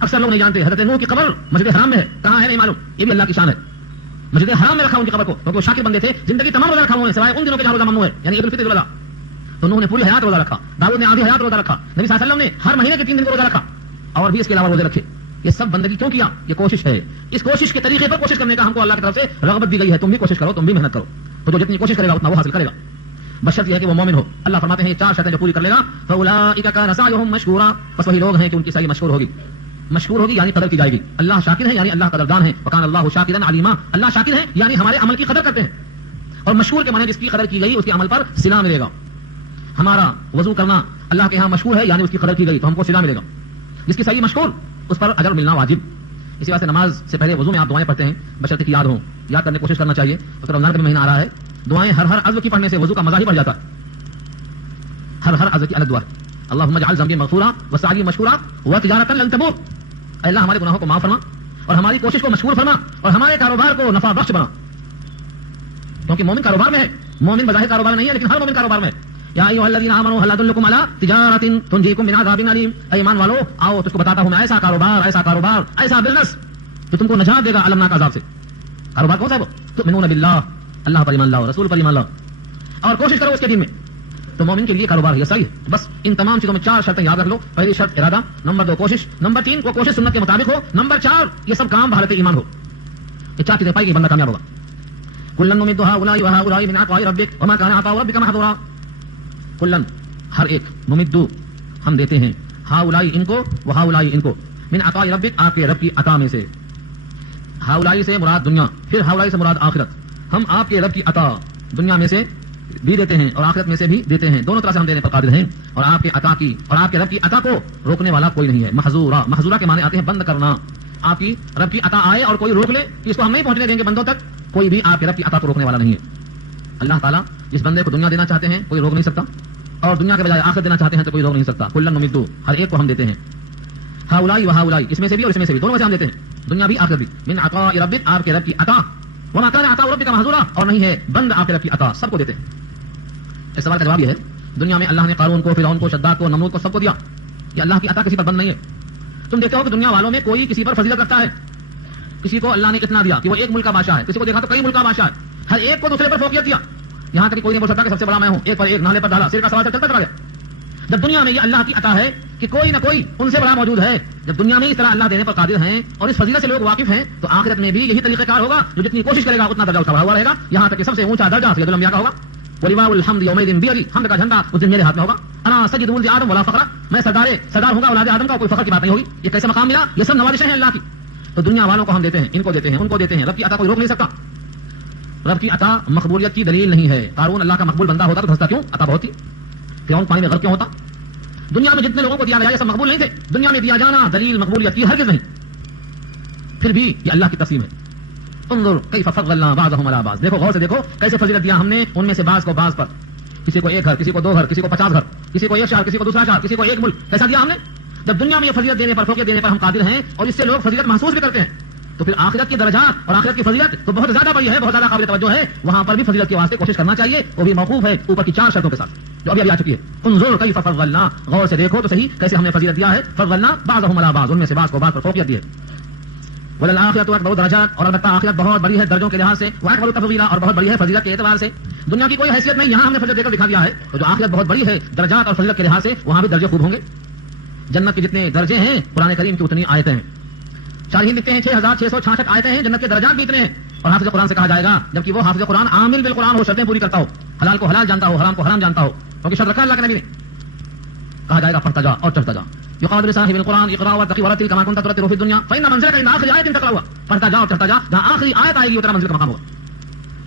اکثر لوگ نہیں جانتے حضرت نوح کی قبر مسجد حرام میں ہے، کہاں ہے نہیں معلوم. یہ بھی اللہ کی شان ہے، مسجد حرام میں رکھا ان کی قبر کو، کیونکہ وہ شاکر بندے تھے. زندگی تمام روزہ رکھا انہوں نے سوائے ان دنوں کے جہاں روزہ ممنوع ہے، یعنی عید الفطر روزہ. تو نوح نے پوری حیات روزہ رکھا، داؤد نے آدھی حیات روزہ رکھا، نبی صلی اللہ علیہ وسلم نے ہر مہینے کے 3 دن کو روزہ رکھا، اور بھی اس کے علاوہ روزے رکھے. یہ سب بندگی کیوں کیا؟ یہ کوشش ہے. اس کوشش کے طریقے پر کوشش کرنے کا ہم کو اللہ کی طرف سے رغبت دی گئی ہے. تم بھی کوشش کرو، تم بھی محنت کرو. تو جو جتنی کوشش کرے گا اتنا وہ حاصل کرے گا، بشرط یہ ہے کہ وہ مومن ہو. اللہ فرماتے ہیں یہ 4 شرطیں جو پوری کر لے گا فاولئک کان سعیهم مشکورا، بس وہی لوگ ہیں کہ ان کی سعی مشکور ہوگی. مشکور ہوگی یعنی قدر کی جائے گی. اللہ شاکر ہے یعنی اللہ قدردان ہے. وکان اللہ شاکرا علیما، اللہ شاکر ہے یعنی ہمارے عمل کی قدر کرتے ہیں. اور مشکور کے معنی جس کی قدر کی گئی اس کے عمل پر صلہ ملے گا. ہمارا وضو کرنا اللہ کے ہاں مشکور ہے یعنی اس کی قدر کی گئی تو ہم کو صلہ ملے گا. جس کی صحیح مشکور اس پر اجر ملنا واجب. اسی واسطے نماز سے پہلے وضو میں آپ دعائیں پڑھتے ہیں بشرط کی یاد ہوں، یاد کرنے کی کوشش کرنا چاہیے. تو رمضان کا مہینہ آ رہا ہے، دعائیں ہر عضو کی پڑھنے سے وضو کا مزہ ہی بڑھ جاتا ہے. ہر عضو کی الگ دعا. اللهم اجعل ذنبی مغفورا وسعی مشکورا وتجارتا لن تبور. اے اللہ ہمارے گناہوں کو معاف فرما اور ہماری کوشش کو مشکور فرما اور ہمارے کاروبار کو نفع بخش بنا. کیونکہ مومن کاروبار میں ہے، مومن بظاہر کاروبار میں نہیں ہے لیکن ہر مومن کاروبار میں ہے. یا ایھا الذین آمنوا هل ادلکم علی تجارۃ تنجیکم من عذاب علیم، اے ایمان والو آؤ تجھ کو بتاتا ہوں میں ایسا کاروبار ایسا بزنس جو تم کو نجات دے گا المناک عذاب سے۔ کاروبار کون سا ہے وہ؟ تؤمنون باللہ، اللہ پر ایمان لاؤ، رسول پر ایمان لاؤ اور کوشش کرو اس کے دین میں۔ تو مومن کے لیے کاروبار یہ صحیح ہے۔ بس ان تمام چیزوں میں 4 شرطیں یاد رکھ لو۔ پہلی شرط ارادہ، نمبر 2 کوشش، نمبر 3 کو کوشش سنت کے مطابق ہو، نمبر 4 یہ سب کام بحالت ایمان ہو۔ یہ 4 چیزیں پائی گئی بندہ کامیاب ہوگا۔ کلن نمد ہؤلاء وہؤلاء من عطاء ربک وما کان عطاء ربک محظورا۔ کلن ہر ایک، نمد ہم دیتے ہیں، ہؤلاء ان کو وہؤلاء ان کو، من عطاء ربک آپ کے رب کی عطا میں سے۔ ہؤلاء سے مراد دنیا، پھر ہؤلاء سے مراد آخرت۔ ہم آپ کے رب کی عطا دنیا میں سے بھی دیتے ہیں اور آخرت میں سے بھی دیتے ہیں، دونوں طرح سے ہم دینے پر قادر ہیں۔ اور آپ کے عطا کی اور آپ کے رب کی عطا کو روکنے والا کوئی نہیں ہے۔ محظورا، محظورا کے معنی آتے ہیں بند کرنا۔ آپ کی رب کی عطا آئے اور کوئی روک لے کہ اس کو ہم نہیں پہنچنے دیں گے بندوں تک، کوئی بھی آپ کے رب کی عطا کو روکنے والا نہیں ہے۔ اللہ تعالیٰ جس بندے کو دنیا دینا چاہتے ہیں کوئی روک نہیں سکتا، اور دنیا کے بجائے آخرت دینا چاہتے ہیں تو کوئی روک نہیں سکتا۔ کلن نمد، ہر ایک کو ہم دیتے ہیں، ہؤلاء وہؤلاء، اس میں سے بھی اور اس میں سے بھی، دونوں میں سے ہم دیتے ہیں، دنیا بھی آخرت بھی، من عطاء ربک آپ کے رب کی عطا، وما کان عطاء ربک محظورا، اور نہیں ہے بند آپ کے رب کی عطا، سب کو دیتے ہیں۔ اس سوال کا جواب یہ ہے دنیا میں اللہ نے قارون کو، فرعون کو، شداد کو، نمرود کو سب کو دیا، کہ اللہ کی عطا کسی پر بند نہیں ہے۔ تم دیکھتے ہو کہ دنیا والوں میں کوئی کسی پر فضیلت رکھتا ہے، کسی کو اللہ نے اتنا دیا کہ وہ ایک ملک کا بادشاہ ہے، کسی کو دیکھا تو کئی ملک کا بادشاہ ہے، ہر ایک کو دوسرے پر فوقیت دیا، یہاں تک کہ کوئی نہیں بول سکتا کہ سب سے بڑا میں ہوں، ایک پر ایک نالے پر ڈالا، سر کا سوال چلتا چلا گیا۔ جب دنیا میں یہ اللہ کی عطا ہے کہ کوئی نہ کوئی ان سے بڑا موجود ہے، جب دنیا میں اس طرح اللہ دینے پر قادر ہیں اور اس فضیلت سے لوگ واقف ہیں، تو آخرت میں بھی یہی طریقہ کار ہوگا، جو جتنی کوشش کرے گا اتنا درجہ اس کا بڑھا ہوا رہے گا، یہاں تک کہ سب سے اونچا درجہ سید الانبیاء کا ہوگا۔ وَلِوَاءُ الْحَمْدِ يَوْمَئِذٍ بِيَدِي، حمد کا جھنڈا اس دن میرے ہاتھ میں ہوگا۔ انا سید ولد آدم ولا فخر، میں سردار ہوں گا اولاد آدم کا، کوئی فخر کی بات نہیں ہوگی۔ یہ کیسے مقام ملا؟ یہ سب نوازشیں ہیں اللہ کی۔ تو دنیا والوں کو ہم دیتے ہیں، ان کو دیتے ہیں، ان کو دیتے ہیں، رب کی عطا کوئی روک نہیں سکتا۔ رب کی عطا مقبولیت کی دلیل نہیں ہے۔ قارون اللہ کا مقبول بندہ ہوتا تو دھستا کیوں؟ عطا بہت تھی، فرعون پانی میں غرق کیوں ہوتا؟ دنیا میں جتنے لوگوں کو دیا گیا یہ سب مقبول نہیں تھے، دنیا میں دیا جانا دلیل مقبولیت کی ہرگز نہیں، پھر بھی یہ اللہ کی تقسیم ہے۔ انظر کیف فضلنا بعضهم على بعض، دیکھو غور سے دیکھو کیسے فضیلت دیا ہم نے ان میں سے بعض کو بعض پر، کسی کو ایک گھر، کسی کو 2 گھر، کسی کو 50 گھر، کسی کو ایک شہر، کسی کو دوسرا شہر، کسی کو ایک ملک، کیسا دیا ہم نے؟ جب دنیا میں یہ فضیلت دینے پر، فوقیت دینے پر ہم قادر ہیں اور اس سے لوگ فضیلت محسوس بھی کرتے ہیں، تو پھر آخرت کی درجات اور آخرت کی فضیلت تو بہت زیادہ بڑی ہے، بہت زیادہ قابل توجہ ہے، وہاں پر بھی فضیلت کے واسطے کوشش کرنا چاہیے، وہ بھی موقوف ہے اوپر کی 4 شرطوں کے ساتھ جو ابھی آ چکی ہے۔ انظر کیف فضلنا، غور سے دیکھو تو صحیح کیسے ہم نے فضیلت دیا ہے۔ فضلنا بعضهم على بعض، ان میں سے بعض کو بعض پر فوقیت دی ہے۔ وللآخرۃ اکبر درجات، اور البتہ آخرت بہت بڑی ہے درجوں کے لحاظ سے، واکبر تفضیلا، اور بہت بڑی ہے فضیلت کے اعتبار سے۔ دنیا کی کوئی حیثیت نہیں، یہاں ہم نے فضیلت دے کر دکھا دیا ہے، تو جو آخرت بہت بڑی ہے درجات اور فضیلت کے لحاظ سے، وہاں بھی درجے خوب ہوں گے۔ جنت کے جتنے درجے ہیں قرآن کریم کی اتنی آیتیں ہیں، شارحین لکھتے ہیں 6666 آیتیں ہیں، جنت کے درجات بھی اتنے ہیں۔ اور حافظ قرآن سے کہا جائے گا جبکہ وہ حافظ قرآن عامل بالقرآن ہو، شرطیں پوری کرتا ہو، حلال کو حلال جانتا ہو، حرام کو حرام جانتا ہو، کیونکہ شرط رکھا اللہ کے نبی نے، کہا جائے گا پڑھتا جا اور چڑھتا جا۔ يقال لصاحب القرآن اقرأ واتقي ورتل كما كنت ترتل في الدنيا فإن منزلك عند آخر آية تقرأها، پڑھتا جا اور چڑھتا جا، جہاں آخری آیت آئے گی وہ تیرا منزل کا مقام ہوگا۔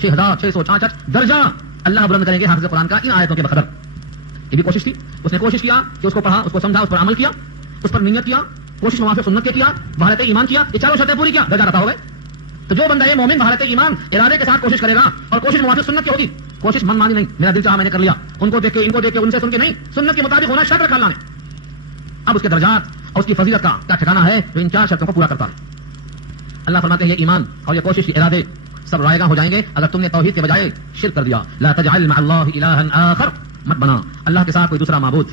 6666 درجہ اللہ بلند کریں گے حافظ قرآن کا ان آیتوں کے بقدر۔ یہ بھی کوشش تھی، اس نے کوشش کیا کہ اس کو پڑھا، اس کو سمجھا، اس پر عمل کیا، اس پر نیت کیا، کوشش موافق سنت کے کیا، بحالت ایمان کیا، یہ 4 شرطیں پوری کیا، درجہ رہتا ہوگا۔ تو جو بندہ یہ مومن بحالت ایمان ارادے کے ساتھ کوشش کرے گا اور کوشش موافق سنت کی ہوگی، کوشش من مانی نہیں، میرا دل چاہا میں نے کر لیا، ان کو دیکھ کے ان کو دیکھ کے ان سے سن کے نہیں، سنت کے مطابق ہونا شرط رکھا اللہ نے۔ اب اس کے درجات اور اس کی فضیلت کا کیا ٹھکانہ ہے جو ان 4 شرطوں کو پورا کرتا ہے۔ اللہ فرماتے ہیں یہ ایمان اور یہ کوشش کے ارادے سب رائے گاں ہو جائیں گے اگر تم نے توحید کے بجائے شرک کر دیا۔ لا تجعل مع اللہ الہا آخر، مت بنا اللہ کے ساتھ کوئی دوسرا معبود۔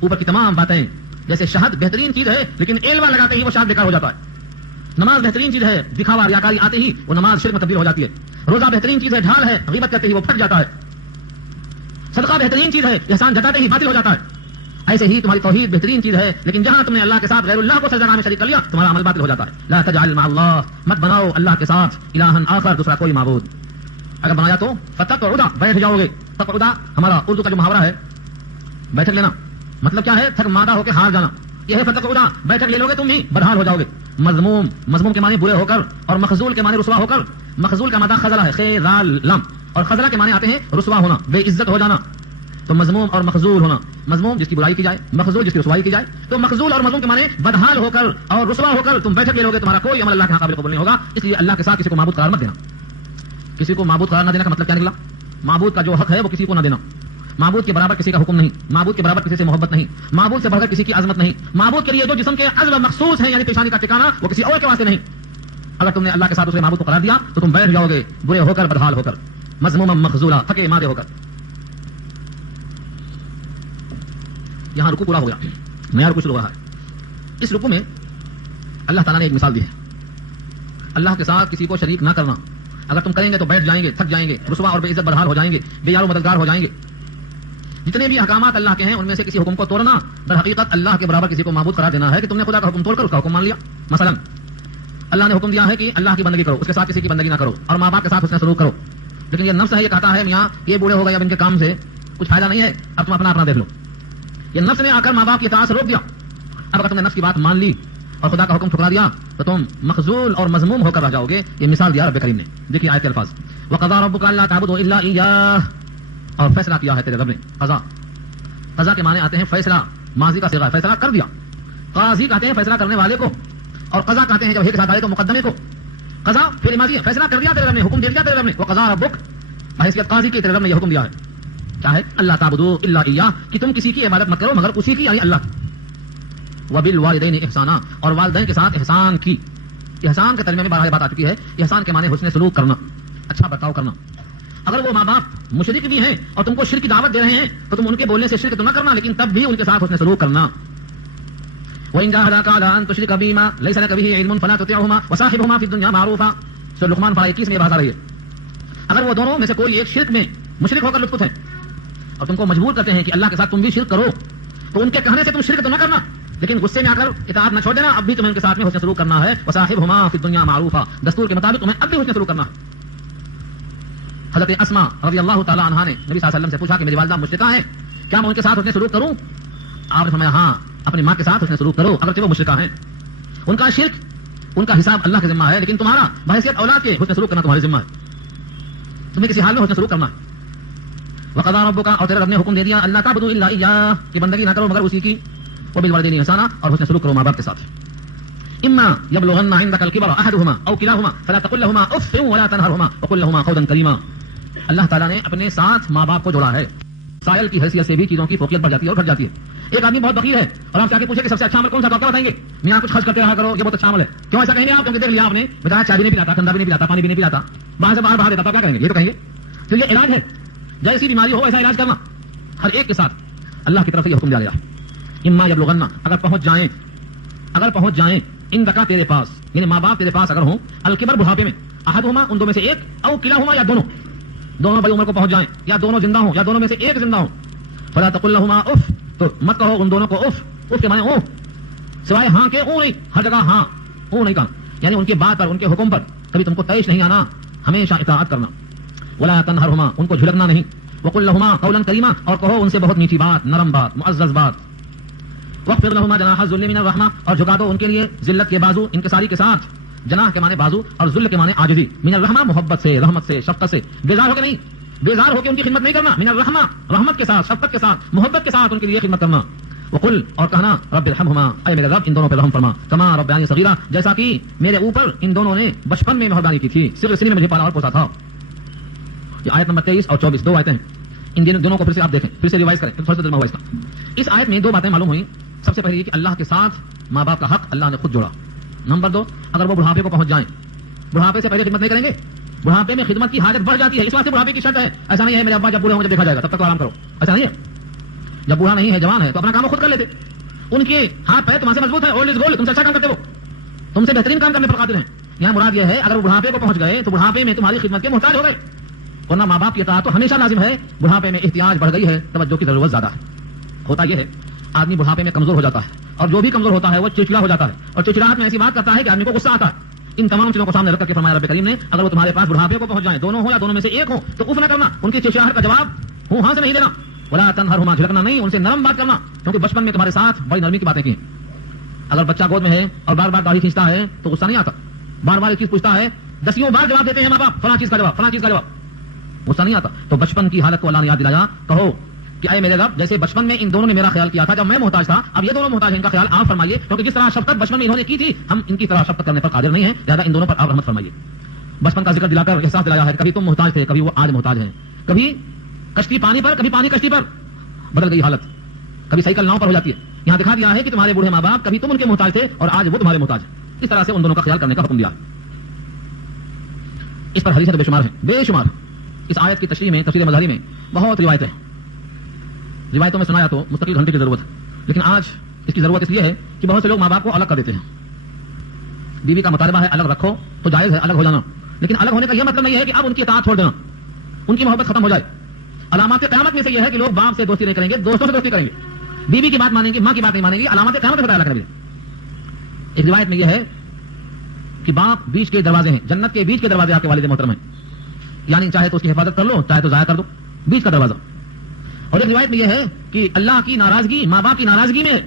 اوپر کی تمام باتیں جیسے شہد بہترین چیز ہے لیکن ایلوا لگاتے ہی وہ شہد بیکار ہو جاتا ہے، نماز بہترین چیز ہے، دکھاوا ریاکاری آتے ہی وہ نماز شرک میں تبدیل ہو جاتی ہے، روزہ بہترین چیز ہے، ڈھال ہے، غیبت کرتے ہی وہ پھٹ جاتا ہے، صدقہ بہترین چیز ہے، احسان جتاتے ہی باطل ہو جاتا ہے۔ ایسے ہی تمہاری توحید بہترین چیز ہے لیکن جہاں تم نے اللہ کے ساتھ غیر اللہ کو سجدہ میں شریک کر لیا تمہارا عمل باطل ہو جاتا ہے۔ لا تجعل مع اللہ، مت بناؤ اللہ کے ساتھ الہا آخر، دوسرا کوئی معبود۔ اگر بنایا تو فتقعدا، بیٹھ جاؤ گے۔ تقعدا ہمارا اردو کا جو محاورہ ہے بیٹھک لینا، مطلب کیا ہے؟ تھک مادہ ہو کے ہار جانا، یہ ہے فتقعدا، بیٹھک لے لو گے تم ہی بدحال ہو جاؤ گے۔ مذموم، مذموم کے معنی برے ہو کر، اور مخذول کے معنی رسوا ہو کر۔ مخذول کا مادہ خذلہ ہے، خے رال لم، اور خذلہ کے معنی آتے ہیں رسوا ہونا، بے عزت ہو جانا۔ تو مذموم اور مخذول ہونا، مذموم جس کی برائی کی جائے، مخذول جس کی رسوائی کی جائے، تو مخذول اور مذموم کے معنی بدحال ہو کر اور رسوا ہو کر تم بیٹھک لے لو گے، تمہارا کوئی عمل اللہ کے قابل قبول نہیں ہوگا۔ اس لیے اللہ کے ساتھ کسی کو معبود قرار مت دینا۔ کسی کو معبود قرار نہ دینا کا مطلب کیا نکلا؟ معبود کا جو حق ہے وہ کسی کو نہ دینا، معبود کے برابر کسی کا حکم نہیں، معبود کے برابر کسی سے محبت نہیں، معبود سے بڑھ کر کسی کی عظمت نہیں، معبود کے لیے جو جسم کے عزم مخصوص ہیں یعنی پیشانی کا ٹھکانہ وہ کسی اور کے واسطے نہیں۔ اگر تم نے اللہ کے ساتھ دوسرے معبود کو قرار دیا تو تم بیٹھ جاؤ گے برے ہو کر، بدحال ہو کر، مذموما مخذولا، تھکے مارے ہو کر۔ یہاں رکوع پورا ہو گیا, نیا رکوع شروع ہوا ہے. اس رکوع میں اللہ تعالیٰ نے ایک مثال دی ہے, اللہ کے ساتھ کسی کو شریک نہ کرنا. اگر تم کریں گے تو بیٹھ جائیں گے, تھک جائیں گے, رسوا اور بے عزت بدحال ہو جائیں گے, بے یار و مددگار ہو جائیں گے. جتنے بھی احکامات اللہ کے ہیں ان میں سے کسی حکم کو توڑنا در حقیقت اللہ کے برابر کسی کو معبود قرار دینا ہے کہ تم نے خدا کا حکم توڑ کر اس کا حکم مان لیا. مثلا اللہ نے حکم دیا ہے کہ اللہ کی بندگی کرو, اس کے ساتھ کسی کی بندگی نہ کرو, اور ماں باپ کے ساتھ حسن سلوک کرو. لیکن یہ نفس ہے, یہ کہتا ہے میاں یہ بوڑھے ہو گئے, اب ان کے کام سے کچھ فائدہ نہیں ہے, اب تم اپنا اپنا دیکھ لو. یہ نفس نے آ کر ماں باپ کی اطاعت سے روک دیا. اب اگر تم نے نفس کی بات مان لی اور خدا کا حکم ٹھکرا دیا تو تم مخذول اور مذموم ہو کر رہ جاؤ گے. یہ مثال دیا رب کریم نے. دیکھیے آیت کے الفاظ, وَقَضَىٰ رَبُّكَ أَلَّا تَعْبُدُوا إِلَّا إِيَّاهُ, اور فیصلہ کیا ہے تیرے رب نے. قضا, قضا کے معنی آتے ہیں فیصلہ, ماضی کا صیغہ ہے, فیصلہ کر دیا. قاضی کہتے ہیں فیصلہ کرنے والے کو, اور قضا کہتے ہیں جب ایک ساتھ آئے تو مقدمے کو. قضا فعل ماضی ہے, فیصلہ کر دیا تیرے رب نے, حکم دے دیا تیرے رب نے. وَقَضَىٰ رَبُّكَ, بحیثیت قاضی کی تیرے رب نے یہ حکم دیا ہے. کیا ہے؟ اللہ تعبدوا الا ایاہ, کہ تم کسی کی عبادت مت کرو مگر اسی کی, یعنی اللہ کی. وبالوالدین احسانا, اور والدین کے ساتھ احسان کی. احسان کے ترجمے میں بارہ بات آ چکی ہے. احسان کے معنی حسن سلوک کرنا, اچھا برتاؤ کرنا. اگر وہ ماں باپ مشرک بھی ہیں اور تم کو شرک کی دعوت دے رہے ہیں تو تم ان کے بولنے سے شرک تو نہ کرنا, لیکن تب بھی ان کے ساتھ حسن سلوک کرنا. وَإِن جَاهَدَاكَ عَلَىٰ أَن تُشْرِكَ بِي مَا لَيْسَ لَكَ بِهِ عِلْمٌ فَلَا تُطِعْهُمَا وَصَاحِبْهُمَا فِي الدُّنْيَا مَعْرُوفًا. سورۃ لقمان پارہ 21 میں یہ بات آ رہی ہے. اگر وہ دونوں میں سے کوئی ایک شرک میں مشرک ہو کر لطف اٹھائیں اور تم کو مجبور کرتے ہیں کہ اللہ کے ساتھ تم بھی شرک کرو, تو ان کے کہنے سے تم شرک تو نہ کرنا, لیکن غصے میں آ کر اطاعت نہ چھوڑ دینا. اب بھی تمہیں ان کے ساتھ میں حسن سلوک کرنا ہے. وصاحبهما فی الدنیا معروفا, دستور کے مطابق تمہیں اب بھی حسن سلوک کرنا ہے. حضرت اسماء رضی اللہ تعالی عنہا نے نبی صلی اللہ علیہ وسلم سے پوچھا کہ میری والدہ مشرکہ ہیں, کیا میں ان کے ساتھ حسن سلوک کروں؟ آپ نے فرمایا ہاں, اپنی ماں کے ساتھ حسن سلوک کرو اگرچہ وہ مشرکہ ہیں. ان کا شرک, ان کا حساب اللہ کے ذمہ ہے, لیکن تمہارا بحیثیت اولاد کے حسن سلوک کرنا تمہارے ذمہ ہے. تمہیں کسی حال میں حسن سلوک کرنا ہے. وقضى ربك, اور تیرے رب نے حکم دے دیا, اللہ تعبدوا الا ایاہ, کہ بندگی نہ کرو مگر اسی کی. وبالوالدین احسانا, اور حسن سلوک کرو ماں باپ کے ساتھ. اما يبلغن عندك الكبر احدهما او كلاهما فلا تقل لهما اف ولا تنهرهما وقل لهما قولا كريما. اللہ تعالیٰ نے اپنے ساتھ ماں باپ کو جوڑا ہے. سائل کی حیثیت سے بھی چیزوں کی فوقیت بڑھ جاتی ہے اور گھٹ جاتی ہے. ایک آدمی بہت فقیر ہے اور آپ کے پوچھے کہ سب سے اچھا عمل کون سا, تو کیا بتائیں گے؟ میاں کچھ خرچ کرتے رہا کرو, یہ بہت اچھا عمل ہے. کیوں ایسا کہیں گے آپ؟ کیونکہ دیکھ لیا آپ نے, بتایا چائے بھی نہیں پلاتا, ٹھنڈا بھی نہیں پلاتا, پانی بھی نہیں پلاتا, باہر سے باہر بہا دیتا, تو کیا کہیں گے؟ یہ تو کہیں گے. تو یہ علاج ہے, جیسی بیماری ہو ایسا علاج کرنا. ہر ایک کے ساتھ اللہ کی طرف سے یہ حکم دیا گیا. اما یبلغن, اگر پہنچ جائیں ان دکا تیرے پاس, یعنی ماں باپ تیرے پاس اگر ہوں, الکبر بڑھاپے میں, احدہما ان دو میں سے ایک, او کلاہما یا دونوں بڑی عمر کو پہنچ جائیں, یا دونوں زندہ ہوں, یا دونوں میں سے ایک زندہ ہوں. فلا تقل لهما اف, تو مت کہو ان دونوں کو اف. اف کے معنی او, سوائے ہاں کے او نہیں, ہر جگہ ہاں او نہیں کہا, یعنی ان کی بات پر, ان کے حکم پر کبھی تم کو طیش نہیں آنا, ہمیشہ اطاعت کرنا. ولا تنہرهما, ان کو جھڑکنا نہیں. وقل لهما قولا کریما, اور کہو ان سے بہت میٹھی بات, نرم بات, معزز بات. واخفض لهما جناح الذل من الرحمہ, اور جھکا دو ان کے لیے ذلت کے بازو, انکساری کے ساتھ. جناح کے معنی بازو اور ذل کے معنی عاجزی. من الرحمہ, محبت سے, رحمت سے, شفقت سے, بیزار ہو کے نہیں, بیزار ہو کے ان کی خدمت نہیں کرنا. من الرحمہ, رحمت کے ساتھ, شفقت کے ساتھ, محبت کے ساتھ ان کے لیے خدمت کرنا. وقل, اور کہنا, رب ارحمہما, اے میرے رب ان دونوں پہ رحم فرما, کما ربیانی صغیرہ, جیسا کہ میرے اوپر ان دونوں نے بچپن میں مہربانی کی تھی, صرف سن میں مجھے پالا اور پوسا تھا. یہ آیت نمبر 23 اور 24 دو آیتیں ہیں. ان دونوں کو پھر سے آپ دیکھیں, پھر سے ریوائز کریں, تھوڑا سا ترجمہ ہوا اس کا. اس آیت میں دو باتیں معلوم ہوئی. سب سے پہلی یہ کہ اللہ کے ساتھ ماں باپ کا حق اللہ نے خود جوڑا. نمبر 2, اگر وہ بڑھاپے کو پہنچ جائیں, بڑھاپے سے پہلے خدمت نہیں کریں گے. بڑھاپے میں خدمت کی حاجت بڑھ جاتی ہے, اس واسطے بڑھاپے کی شرط ہے. ایسا نہیں ہے میرے ابا جب بوڑھے ہوں جب دیکھا جائے گا تب تک تو آرام کرو, ایسا نہیں ہے. جب بوڑھا نہیں ہے, جوان ہے, تو اپنا کام خود کر لیتے. ان کے ہاتھ پیر تمہارے مضبوط ہے, اولڈ از گولڈ, تم سے اچھا کام کرتے, وہ تم سے بہترین کام کرنے پر قادر ہیں. یہاں مراد یہ ہے اگر وہ بڑھاپے کو پہنچ گئے تو بڑھاپے میں تمہاری خدمت کے محتاج ہو گئے. ورنہ ماں باپ کی اطاعت تو ہمیشہ لازم ہے. بڑھاپے میں احتیاج بڑھ گئی ہے, توجہ کی ضرورت زیادہ ہے. ہوتا یہ ہے آدمی بڑھاپے میں کمزور ہو جاتا ہے, اور جو بھی کمزور ہوتا ہے وہ چڑچڑا ہو جاتا ہے, اور چڑچڑاہٹ میں ایسی بات کرتا ہے کہ آدمی کو غصہ آتا ہے. ان تمام چیزوں کو سامنے رکھ کر کے فرمایا رب کریم نے, اگر وہ تمہارے پاس بڑھاپے کو پہنچ جائیں, دونوں ہو یا دونوں میں سے ایک ہو, تو اف نہ کرنا. ان کی چڑچڑاہٹ کا جواب ہوں ہاں سے نہیں دینا. ولا تنہرہما, جھڑکنا نہیں, ان سے نرم بات کرنا, کیونکہ بچپن میں تمہارے ساتھ بڑی نرمی کی باتیں کی. اگر بچہ گود میں ہے اور بار بار داڑھی کھینچتا ہے تو غصہ نہیں آتا. بار بار ایک چیز پوچھتا ہے, دسیوں بار جواب دیتے ہیں ماں باپ, فلاں چیز کا جواب, فلاں چیز کا جواب, غصہ نہیں آتا. تو بچپن کی حالت کو اللہ نے یاد دلایا. کہو کہ اے میرے رب, جیسے بچپن میں ان دونوں نے میرا خیال کیا تھا جب میں محتاج تھا, اب یہ دونوں محتاج ہیں, ان کا خیال آپ فرمائیے, کیونکہ جس طرح شفقت بچپن میں انہوں نے کی تھی, ہم ان کی طرح شفقت کرنے پر قادر نہیں ہیں, لہٰذا ان دونوں پر آپ رحمت فرمائیے. بچپن کا ذکر دلا کر احساس دلایا ہے, کبھی تم محتاج تھے, کبھی وہ آج محتاج ہیں, کبھی کشتی پانی پر, کبھی پانی کشتی پر, بدل گئی حالت, کبھی سائیکل ناؤ پر ہو جاتی ہے. یہاں دکھا دیا ہے کہ تمہارے بوڑھے ماں باپ کبھی تم ان کے محتاج تھے اور آج وہ تمہارے محتاج ہیں. اس طرح سے ان دونوں کا خیال کرنے کا حکم دیا. اس پر حدیثیں بے شمار ہیں, بے شمار. اس آیت کی تشریح میں, تفسیر مظہری میں بہت روایتیں ہیں. روایتوں میں سنایا تو مستقل گھنٹے کی ضرورت ہے. لیکن آج اس کی ضرورت اس لیے ہے کہ بہت سے لوگ ماں باپ کو الگ کر دیتے ہیں. بیوی کا مطالبہ ہے الگ رکھو تو جائز ہے الگ ہو جانا، لیکن الگ ہونے کا یہ مطلب نہیں ہے کہ اب ان کی اطاعت چھوڑ دینا، ان کی محبت ختم ہو جائے. علامات قیامت میں سے یہ ہے کہ لوگ باپ سے دوستی نہیں کریں گے، دوستوں سے دوستی کریں گے، بیوی کی بات مانیں گے، ماں کی بات نہیں مانیں گے. علامات قیامت میں بتایا اللہ کے نبی. ایک روایت میں یہ ہے کہ باپ بیچ کے دروازے ہیں، جنت کے بیچ کے دروازے آپ کے والد محترم ہیں، یعنی چاہے تو اس کی حفاظت کر لو، چاہے تو ضائع کر دو، بیچ کا دروازہ. اور ایک روایت میں یہ ہے کہ اللہ کی ناراضگی ماں باپ کی ناراضگی میں ہے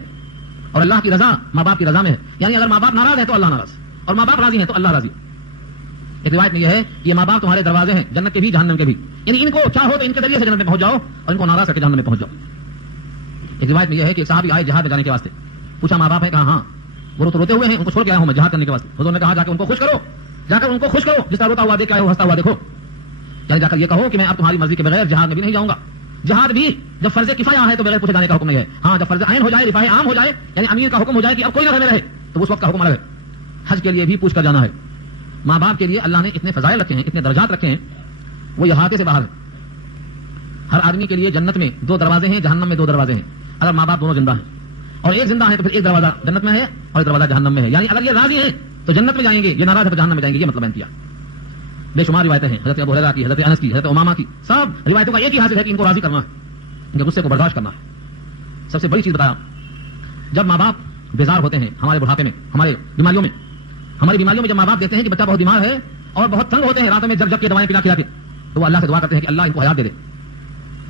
اور اللہ کی رضا ماں باپ کی رضا میں ہے، یعنی اگر ماں باپ ناراض ہے تو اللہ ناراض اور ماں باپ راضی ہیں تو اللہ راضی. ایک روایت میں یہ ہے کہ یہ ماں باپ تمہارے دروازے ہیں، جنت کے بھی جہنم کے بھی، یعنی ان کو چاہو تو ان کے ذریعے سے جنت میں پہنچ جاؤ اور ان کو ناراض کر کے جہنم میں پہنچ جاؤ. ایک روایت میں یہ ہے کہ صحابی آئے جہاد میں جانے کے واسطے، پوچھا ماں باپ ہیں؟ کہا ہاں. وہ تو روتے ہوئے ہیں، ان کو چھوڑ کے آیا ہوں میں جہاد کرنے کے واسطے. حضور نے کہا جا کے ان کو خوش کرو، جا کر ان کو خوش کرو، جس طرح روتا ہوا دیکھ کے آئے ہو ہنستا ہوا دیکھو، یعنی جا کر یہ کہو کہ میں اب تمہاری مرضی کے بغیر جہاد میں بھی نہیں جاؤں گا. جہاد بھی جب فرض کفایہ ہے تو بغیر پوچھے جانے کا حکم نہیں ہے. ہاں جب فرض عین ہو جائے، رفاہ عام ہو جائے، یعنی امیر کا حکم ہو جائے کہ اب کوئی نہ رہے تو اس وقت کا حکم الگ ہے. حج کے لیے بھی پوچھ کر جانا ہے. ماں باپ کے لیے اللہ نے اتنے فضائل رکھے ہیں، اتنے درجات رکھے ہیں، وہ احاطے سے باہر ہے. ہر آدمی کے لیے جنت میں 2 دروازے ہیں، جہنم میں 2 دروازے ہیں. اگر ماں باپ دونوں زندہ ہیں اور ایک زندہ ہے تو پھر ایک دروازہ جنت میں ہے اور ایک دروازہ جہنم میں ہے. یعنی اگر یہ راضی ہیں تو جنت میں جائیں گے، یہ ناراض ہے تو جہنم میں جائیں گے. یہ مطلب بیان کیا. بے شمار روایتیں ہیں، حضرت ابو ہریرہ کی، حضرت انس کی، حضرت امامہ کی، سب روایتوں کا ایک ہی حاصل ہے کہ ان کو راضی کرنا ہے، ان کے غصے کو برداشت کرنا ہے. سب سے بڑی چیز بتایا، جب ماں باپ بیزار ہوتے ہیں ہمارے بڑھاپے میں، ہماری بیماریوں میں جب ماں باپ دیکھتے ہیں کہ بچہ بہت بیمار ہے اور بہت تنگ ہوتے ہیں راتوں میں جب کے دوائیں پلا کے، تو وہ اللہ سے دعا کرتے ہیں کہ اللہ ان کو حیات دے دے،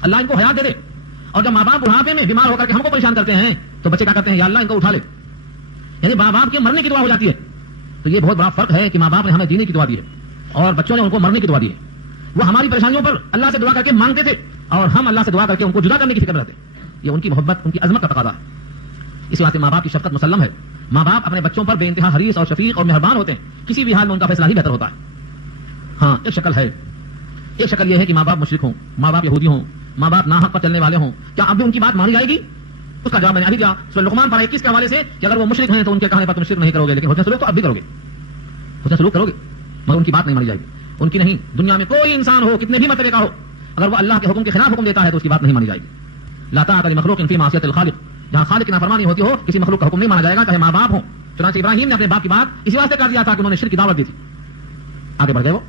اللہ ان کو حیات دے دے. اور جب ماں باپ بڑھاپے میں بیمار ہو کر کے ہم کو پریشان کرتے ہیں تو بچے کیا کرتے ہیں؟ یا اللہ ان کو اٹھا لے. یعنی ماں باپ کے مرنے کی دعا ہو جاتی ہے. تو یہ بہت بڑا فرق ہے کہ ماں باپ نے ہمیں جینے کی دعا دی ہے اور بچوں نے ان کو مرنے کی دعا دی ہے. وہ ہماری پریشانیوں پر اللہ سے دعا کر کے مانگتے تھے اور ہم اللہ سے دعا کر کے ان کو جدا کرنے کی فکر رہتے. یہ ان کی محبت، ان کی عظمت کا تقاضا ہے. اس واسطے ماں باپ کی شفقت مسلم ہے. ماں باپ اپنے بچوں پر بے انتہا حریص اور شفیق اور مہربان ہوتے ہیں. کسی بھی حال میں ان کا فیصلہ ہی بہتر ہوتا ہے. ہاں ایک شکل ہے، ایک شکل یہ ہے کہ ماں باپ مشرک ہوں، ماں باپ یہودی ہوں، ماں باپ ناحق پر چلنے والے ہوں. کیا اب بھی ان کی بات مانی جائے گی؟ اس کا جواب میں نے ابھی دیا سورہ لقمان پارہ 21 کے حوالے سے کہ اگر وہ مشرک ہیں تو ان کے کہنے پر تم شرک نہیں کرو گے، لیکن حسن سلوک تو اب بھی کرو گے، حسن سلوک کرو گے، مگر ان کی بات نہیں مانی جائے گی. ان کی نہیں. دنیا میں کوئی انسان ہو کتنے بھی مرتبے کا ہو، اگر وہ اللہ کے حکم کے خلاف حکم دیتا ہے تو اس کی بات نہیں مانی جائے گی. لا طاعۃ لمخلوق فی معصیۃ الخالق. جہاں خالق کی نافرمانی ہوتی ہو کسی مخلوق کا حکم نہیں مانا جائے گا، چاہے ماں باپ ہوں. چنانچہ ابراہیم نے اپنے باپ کی بات اسی واسطے کر دیا تھا کہ انہوں نے شرک کی دعوت دی تھی. آگے بڑھ گئے وہ.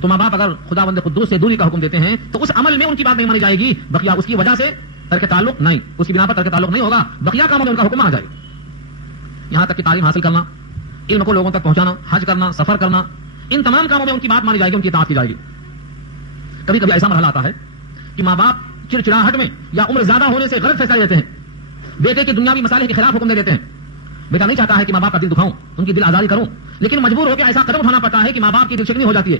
تو ماں باپ اگر خداوند قدوس سے دوری کا حکم دیتے ہیں تو اس عمل میں ان کی بات نہیں مانی جائے گی. بقیہ اس کی وجہ سے ترک تعلق نہیں، اس کی بنا پر ترک تعلق نہیں ہوگا. بقیہ کاموں میں ان کا حکم مانا جائے گا. یہاں تک کہ تعلیم حاصل کرنا، علم کو لوگوں تک پہنچانا، حج کرنا، سفر کرنا، ان تمام کاموں میں ان کی بات مانی جائے گی، ان کی اطاعت کی جائے گی. کبھی کبھی ایسا مرحلہ آتا ہے کہ ماں باپ چڑچڑاہٹ میں یا عمر زیادہ ہونے سے غلط فیصلہ لیتے ہیں، بیٹے کے دنیاوی مسائل کے خلاف حکم دے دیتے ہیں. بیٹا نہیں چاہتا ہے کہ ماں باپ کا دل دکھاؤں، ان کی دل آزاری کروں، لیکن مجبور ہو کے ایسا قدم اٹھانا پڑتا ہے کہ ماں باپ کی دل شکنی ہو جاتی ہے،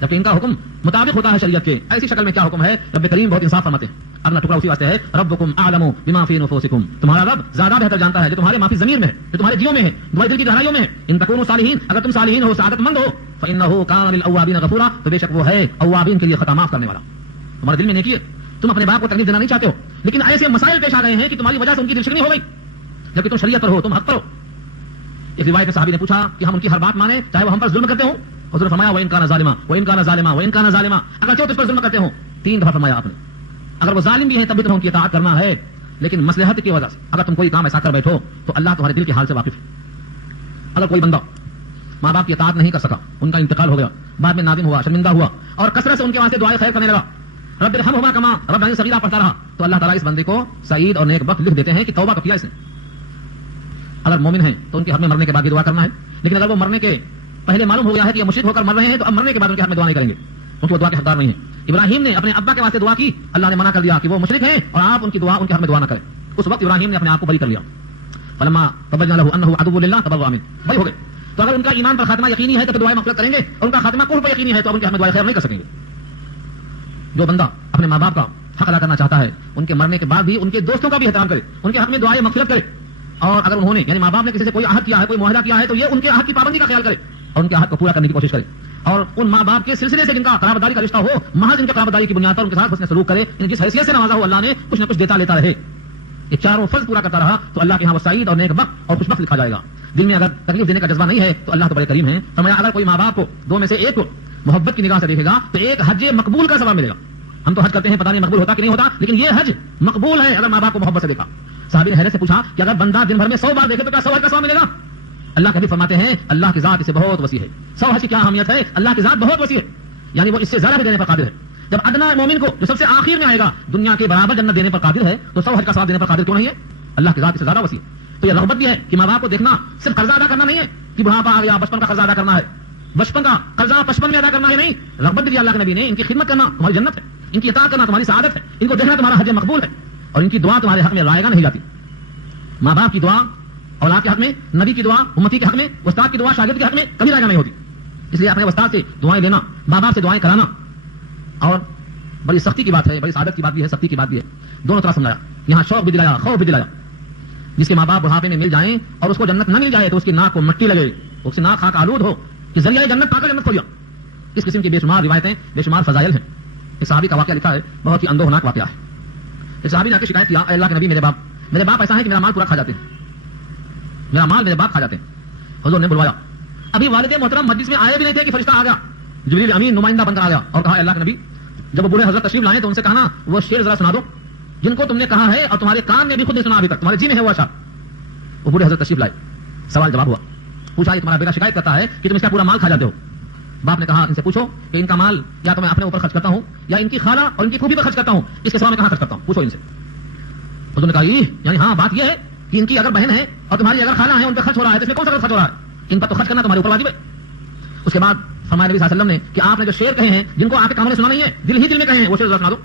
جبکہ ان کا حکم مطابق ہوتا ہے شریعت کے. ایسی شکل میں کیا حکم ہے؟ رب کریم بہت انصاف فرماتے ہیں. اپنا ٹکڑا اسی واسطے ہے، ربکم اعلم بما فی نفوسکم. تمہارا رب زیادہ بہتر جانتا ہے جو تمہارے معافی ضمیر میں ہے، جو تمہارے جیوں میں ہے، تمہارے دل کی گہرائیوں میں ہے. ان تکونوا صالحین، اگر تم صالحین ہو، سعادت مند ہو، فانه کان للاوابین غفورا، تو بے شک وہ ہے اوابین کے لیے خطا معاف کرنے والا. تمہارے دل میں نیکی ہے، تم اپنے باپ کو تکلیف دینا نہیں چاہتے ہو، لیکن ایسے مسائل پیش آ گئے ہیں کہ تمہاری وجہ سے ان کی دل شکنی ہو گئی، جبکہ تم شریعت پر ہو، تم حق پر ہو. ایک روایت میں صحابی نے پوچھا کہ ہم ان کی ہر بات مانیں چاہے وہ ہم پر ظلم کرتے ہوں؟ حضور نے فرمایا وَإِن كَانَ ظَالِمًا وَإِن كَانَ ظَالِمًا وَإِن كَانَ ظَالِمًا. اگر جو تجھ پر ظلم کرتے ہوں، 3 دفعہ فرمایا آپ نے. اگر وہ ظالم بھی ہیں تب بھی تمہیں ان کی اطاعت کرنا ہے، لیکن مصلحت کی وجہ سے. اگر تم کوئی کام ایسا کر بیٹھو تو اللہ تمہارے دل کے حال سے واقف ہے. اگر کوئی بندہ ماں باپ کی اطاعت نہیں کر سکا، ان کا انتقال ہو گیا، بعد میں نادم ہوا، شرمندہ ہوا اور کثرت سے ان کے واسطے دعائیں خیر کرنے لگا، رب ارحمہما کما ربیانی صغیرہ پڑھتا رہا، تو اللہ تعالیٰ اس بندے کو سعید اور نیک وقت لکھ دیتے ہیں کہ توبہ کیا اس نے. اگر مومن ہیں تو ان کے حق میں مرنے کے بعد بھی دعا کرنا ہے، لیکن اگر وہ مرنے کے پہلے معلوم ہو گیا ہے کہ یہ مشرک ہو کر مر رہے ہیں تو اب مرنے کے بعد ان کے حق میں دعا نہیں کریں گے، کیونکہ وہ دعا کے حقدار نہیں ہیں. ابراہیم نے اپنے ابا کے واسطے دعا کی، اللہ نے منع کر دیا کہ وہ مشرک ہیں اور آپ ان کی دعا ان کے حق میں دعا نہ کریں. اس وقت ابراہیم نے اپنے آپ کو بری کر لیا. فلما تبین له انه عدو لله تبرأ منه، بری ہو گئے. تو اگر ان کا ایمان پر خاتمہ یقینی ہے تو دعائیں مغفرت کریں گے، اور ان کا خاتمہ کفر پر یقینی ہے تو اب ان کے حق میں دعائیں خیر نہیں کر سکیں گے. جو بندہ اپنے ماں باپ کا حق ادا کرنا چاہتا ہے، ان کے مرنے کے بعد بھی ان کے دوستوں کا بھی احترام کرے، ان کے حق میں دعائیں مغفرت کرے، اور اگر انہوں نے یعنی ماں باپ نے کسی سے کوئی عہد کیا ہے، کوئی معاہدہ کیا ہے، تو یہ ان کے عہد کی پابندی کا خیال کرے اور ان کے عہد کو پورا کرنے کی کوشش کرے، اور ان ماں باپ کے سلسلے سے جن کا قرابت داری کا رشتہ ہو، محض ان کے قرابت داری کی بنیاد پر ان کے ساتھ حسن سلوک کرے. جس حیثیت سے نوازا ہو اللہ نے، کچھ نہ کچھ دیتا لیتا رہے. یہ چاروں فرض پورا کرتا رہا تو اللہ کے یہاں وہ سعید اور نیک بخت اور خوشبخت لکھا جائے گا. دل میں اگر تکلیف دینے کا جذبہ نہیں ہے تو اللہ تو بڑے کریم ہیں. فرمایا اگر کوئی ماں باپ کو 2 میں سے ایک کو محبت کی نگاہ سے دیکھے گا تو ایک حج مقبول کا ثواب ملے گا. ہم تو حج کرتے ہیں، پتہ نہیں مقبول ہوتا کہ نہیں ہوتا، لیکن یہ حج مقبول ہے اگر ماں باپ کو محبت سے دیکھا. صحابی نے حیرت سے پوچھا کہ اگر بندہ دن بھر میں 100 بار دیکھے تو کیا 100 حج کا ثواب ملے گا؟ اللہ کے حبیب فرماتے ہیں اللہ کی ذات اسے بہت وسیع ہے. 100 حج کی کیا اہمیت ہے؟ اللہ کی ذات بہت وسیع ہے, یعنی وہ اس سے زیادہ بھی دینے پر قادر ہے. جب ادنا مومن کو جو سب سے آخر میں آئے گا دنیا کے برابر جنت دینے پر قادر ہے تو 100 حج کا ثواب دینے پر قادر کیوں نہیں ہے؟ اللہ کی ذات سے زیادہ وسیع ہے. تو یہ رغبت بھی ہے کہ ماں باپ کو دیکھنا صرف قرضہ ادا کرنا نہیں ہے کہ بڑھاپا آ گیا بچپن کا قرضہ ادا کرنا ہے, بچپن کا قرضہ 55 میں ادا کرنا ہے نہیں. رغبت بھی اللہ کے نبی نے ان کی خدمت کرنا تمہاری جنت ہے, ان کی اطاعت کرنا تمہاری سعادت ہے, ان کو دیکھنا تمہارا حج مقبول ہے, اور ان کی دعا تمہارے حق میں رائے گا نہیں جاتی. ماں باپ کی دعا اولاد کے حق میں, نبی کی دعا امتی کے حق میں, استاد کی دعا شاگرد کے حق میں کبھی رائے گا نہیں ہوتی. اس لیے اپنے استاد سے دعائیں لینا, ماں باپ سے دعائیں کرانا, اور بڑی سختی کی بات ہے, بڑی سعادت کی بات بھی ہے, سختی کی بات بھی ہے, دونوں طرح سمجھایا. یہاں شوق بھی دلایا, خوف بھی دلایا. جس کے ماں باپ بڑھاپے میں مل جائیں اور اس کو جنت نہ مل جائے تو اس کی ناک کو مٹی لگے, اس کی ناک خاک آلود ہو کہ ذریعہ جنت پا کر جنت کھو دیا. اس قسم کی بے شمار روایتیں, بے شمار فضائل ہیں. ایک صحابی کا واقعہ لکھا ہے, بہت ہی اندوہناک واقعہ ہے. ایک صحابی نے آ کے شکایت کیا, اے اللہ کے نبی میرے باپ ایسا ہے کہ میرا مال پورا کھا جاتے ہیں, میرا مال میرے باپ کھا جاتے ہیں. حضور نے بلوایا. ابھی والد محترم مجلس میں آئے بھی نہیں تھے کہ فرشتہ آ گیا, جبریل امین نمائندہ بن کر آ گیا اور کہا, اے اللہ کے نبی جب وہ بوڑھے حضرت تشریف لائے تو ان سے کہا نا وہ شعر ذرا سنا دو جن کو تم نے کہا ہے اور تمہارے کان نے بھی خود نہیں سنا ابھی تک, تمہارے جی میں ہے وہ اشعار. وہ بوڑھے حضرت تشریف لائے, سوال جواب ہوا. پوچھا یہ تمہارا بیٹا شکایت کرتا ہے کہ تم اس کا پورا مال کھا جاتے ہو. باپ نے کہا ان سے پوچھو کہ ان کا مال یا تو میں اپنے اوپر خرچ کرتا ہوں یا ان کی خالہ اور ان کی پھوپھی پر خرچ کرتا ہوں, اس کے سوا میں کہاں خرچ کرتا ہوں, پوچھو ان سے. حضور نے کہا یعنی ہاں بات یہ ہے کہ ان کی اگر بہن ہے اور تمہاری اگر خالہ ہے ان پر خرچ ہو رہا ہے تو اس میں کون سا خرچ ہو رہا ہے؟ ان پر تو خرچ کرنا تمہارے اوپر واجب ہے. اس کے بعد فرمایا نبی صلی اللہ علیہ وسلم نے کہ آپ نے جو شعر کہے ہیں جن کو آپ کے کانوں نے سنا نہیں ہے, دل ہی دل میں کہے ہیں, وہ شعر ذرا سنا دو.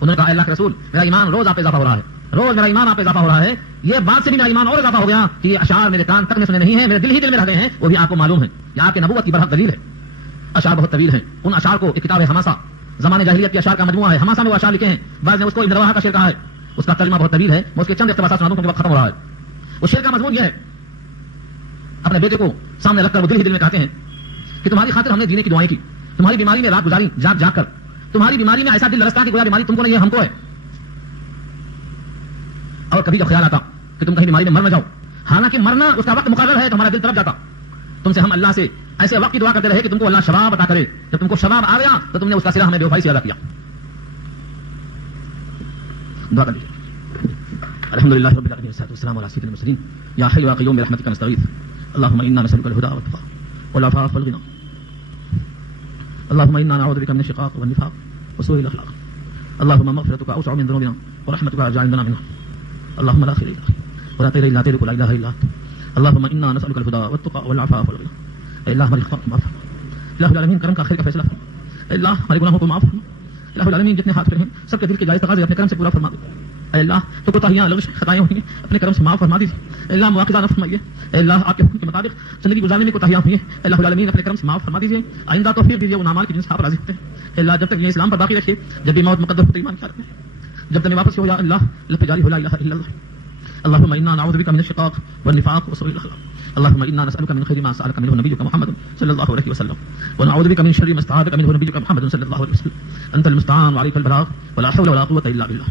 انہوں نے کہا اللہ کے رسول میرا ایمان روز آپ پہ اضافہ ہو رہا ہے, روز میرا ایمان آپ پہ اضافہ ہو رہا ہے. یہ بات سے بھی میرا ایمان اور اضافہ ہو گیا کہ یہ اشعار میرے کان تک نے سنے نہیں ہیں, میرے دل ہی دل میں رہتے ہیں, وہ بھی آپ کو معلوم ہے. یہ آپ کے نبوت کی برحق دلیل ہے. اشعار بہت طویل ہیں. ان اشعار کو ایک کتاب ہے حماسہ, زمانے جاہلیت کے اشعار کا مجموعہ ہے. حماسہ میں وہ اشعار لکھے ہیں, بعض نے اس کو ابن رواحہ کا شعر کہا ہے. اس کا ترجمہ بہت طویل ہے, میں اس کے چند اقتباسات سنا دوں کیونکہ وقت ختم ہو رہا ہے. اس شعر کا مضمون یہ ہے, اپنے بیٹے کو سامنے رکھ کر وہ دل ہی دل میں کہتے ہیں کہ تمہاری خاطر ہم نے جینے کی دعائیں کی, تمہاری بیماری میں رات گزاری جاگ جاگ کر, تمہاری بیماری میں ایسا دل رستا کہ گویا بیماری تم کو نہیں ہے ہم کو ہے. اور کبھی جب خیال آتا کہ تم کہیں بیماری میں مر نہ جاؤ, حالانکہ مرنا اس کا وقت مقرر ہے, تو ہمارا دل طرف جاتا. تم سے ہم اللہ سے ایسے وقت کی دعا کرتے رہے کہ تم کو اللہ شباب عطا کرے. جب تم کو شباب آ گیا تو تم نے اس کا صلہ ہمیں بے وفائی سے ادا کیا. دعا کر لیجیے. الحمدللہ رب العالمین والصلاۃ والسلام علی سیدنا المرسلین یا حی یا قیوم برحمتک نستغیث اللهم انا نسألك الهدى والتقى والعفاف والغنى اللهم انا نعوذ بك من الشقاق والنفاق وسوء الاخلاق اللهم مغفرتك اوسع من ذنوبنا ورحمتك ارجع عندنا منها اللهم لا خير الا ولا طير الا طيرك ولا اله الا انت اللهم انا نسألك الهدى والتقى والعفاف والغنى. اے اللہ ہماری خطا معاف فرما, الہ العالمین کرم کا خیر کا فیصلہ فرما, اے اللہ ہمارے گناہوں کو معاف فرما, الہ العالمین جتنے ہاتھ پہ ہیں سب کے دل کے جائز تقاضے اپنے کرم سے پورا فرما دو. اے اللہ تو کوتاہیاں لغزش خطائیں ہوئی ہیں اپنے کرم سے معاف فرما دیجیے. اے اللہ مواخذہ نہ فرمائیے. اے اللہ آپ کے حکم کے مطابق زندگی گزارنے میں کوتاہیاں ہوئی ہیں, اے اللہ العالمین اپنے کرم سے معاف فرما دیجیے. آئندہ توفیق دیجیے ان اعمال کی جن سے آپ راضی ہوتے ہیں. اے اللہ جب تک یہ اسلام پر باقی رکھیے, جب بھی موت مقدر ہو تو ایمان کے حالت میں, جب تک واپس ہو یا اللہ لب جاری ہو لا الہ الا اللہ. اللهم انا نعوذ بك من الشقاق والنفاق وسوء الاخلاق اللهم انا نسألك من خير ما سألك منه نبيك محمد صلى الله عليه وسلم ونعوذ بك من شر ما استعاذك منه نبيك محمد صلى الله عليه وسلم. انت المستعان وعليك البلاغ ولا حول ولا قوة الا بالله.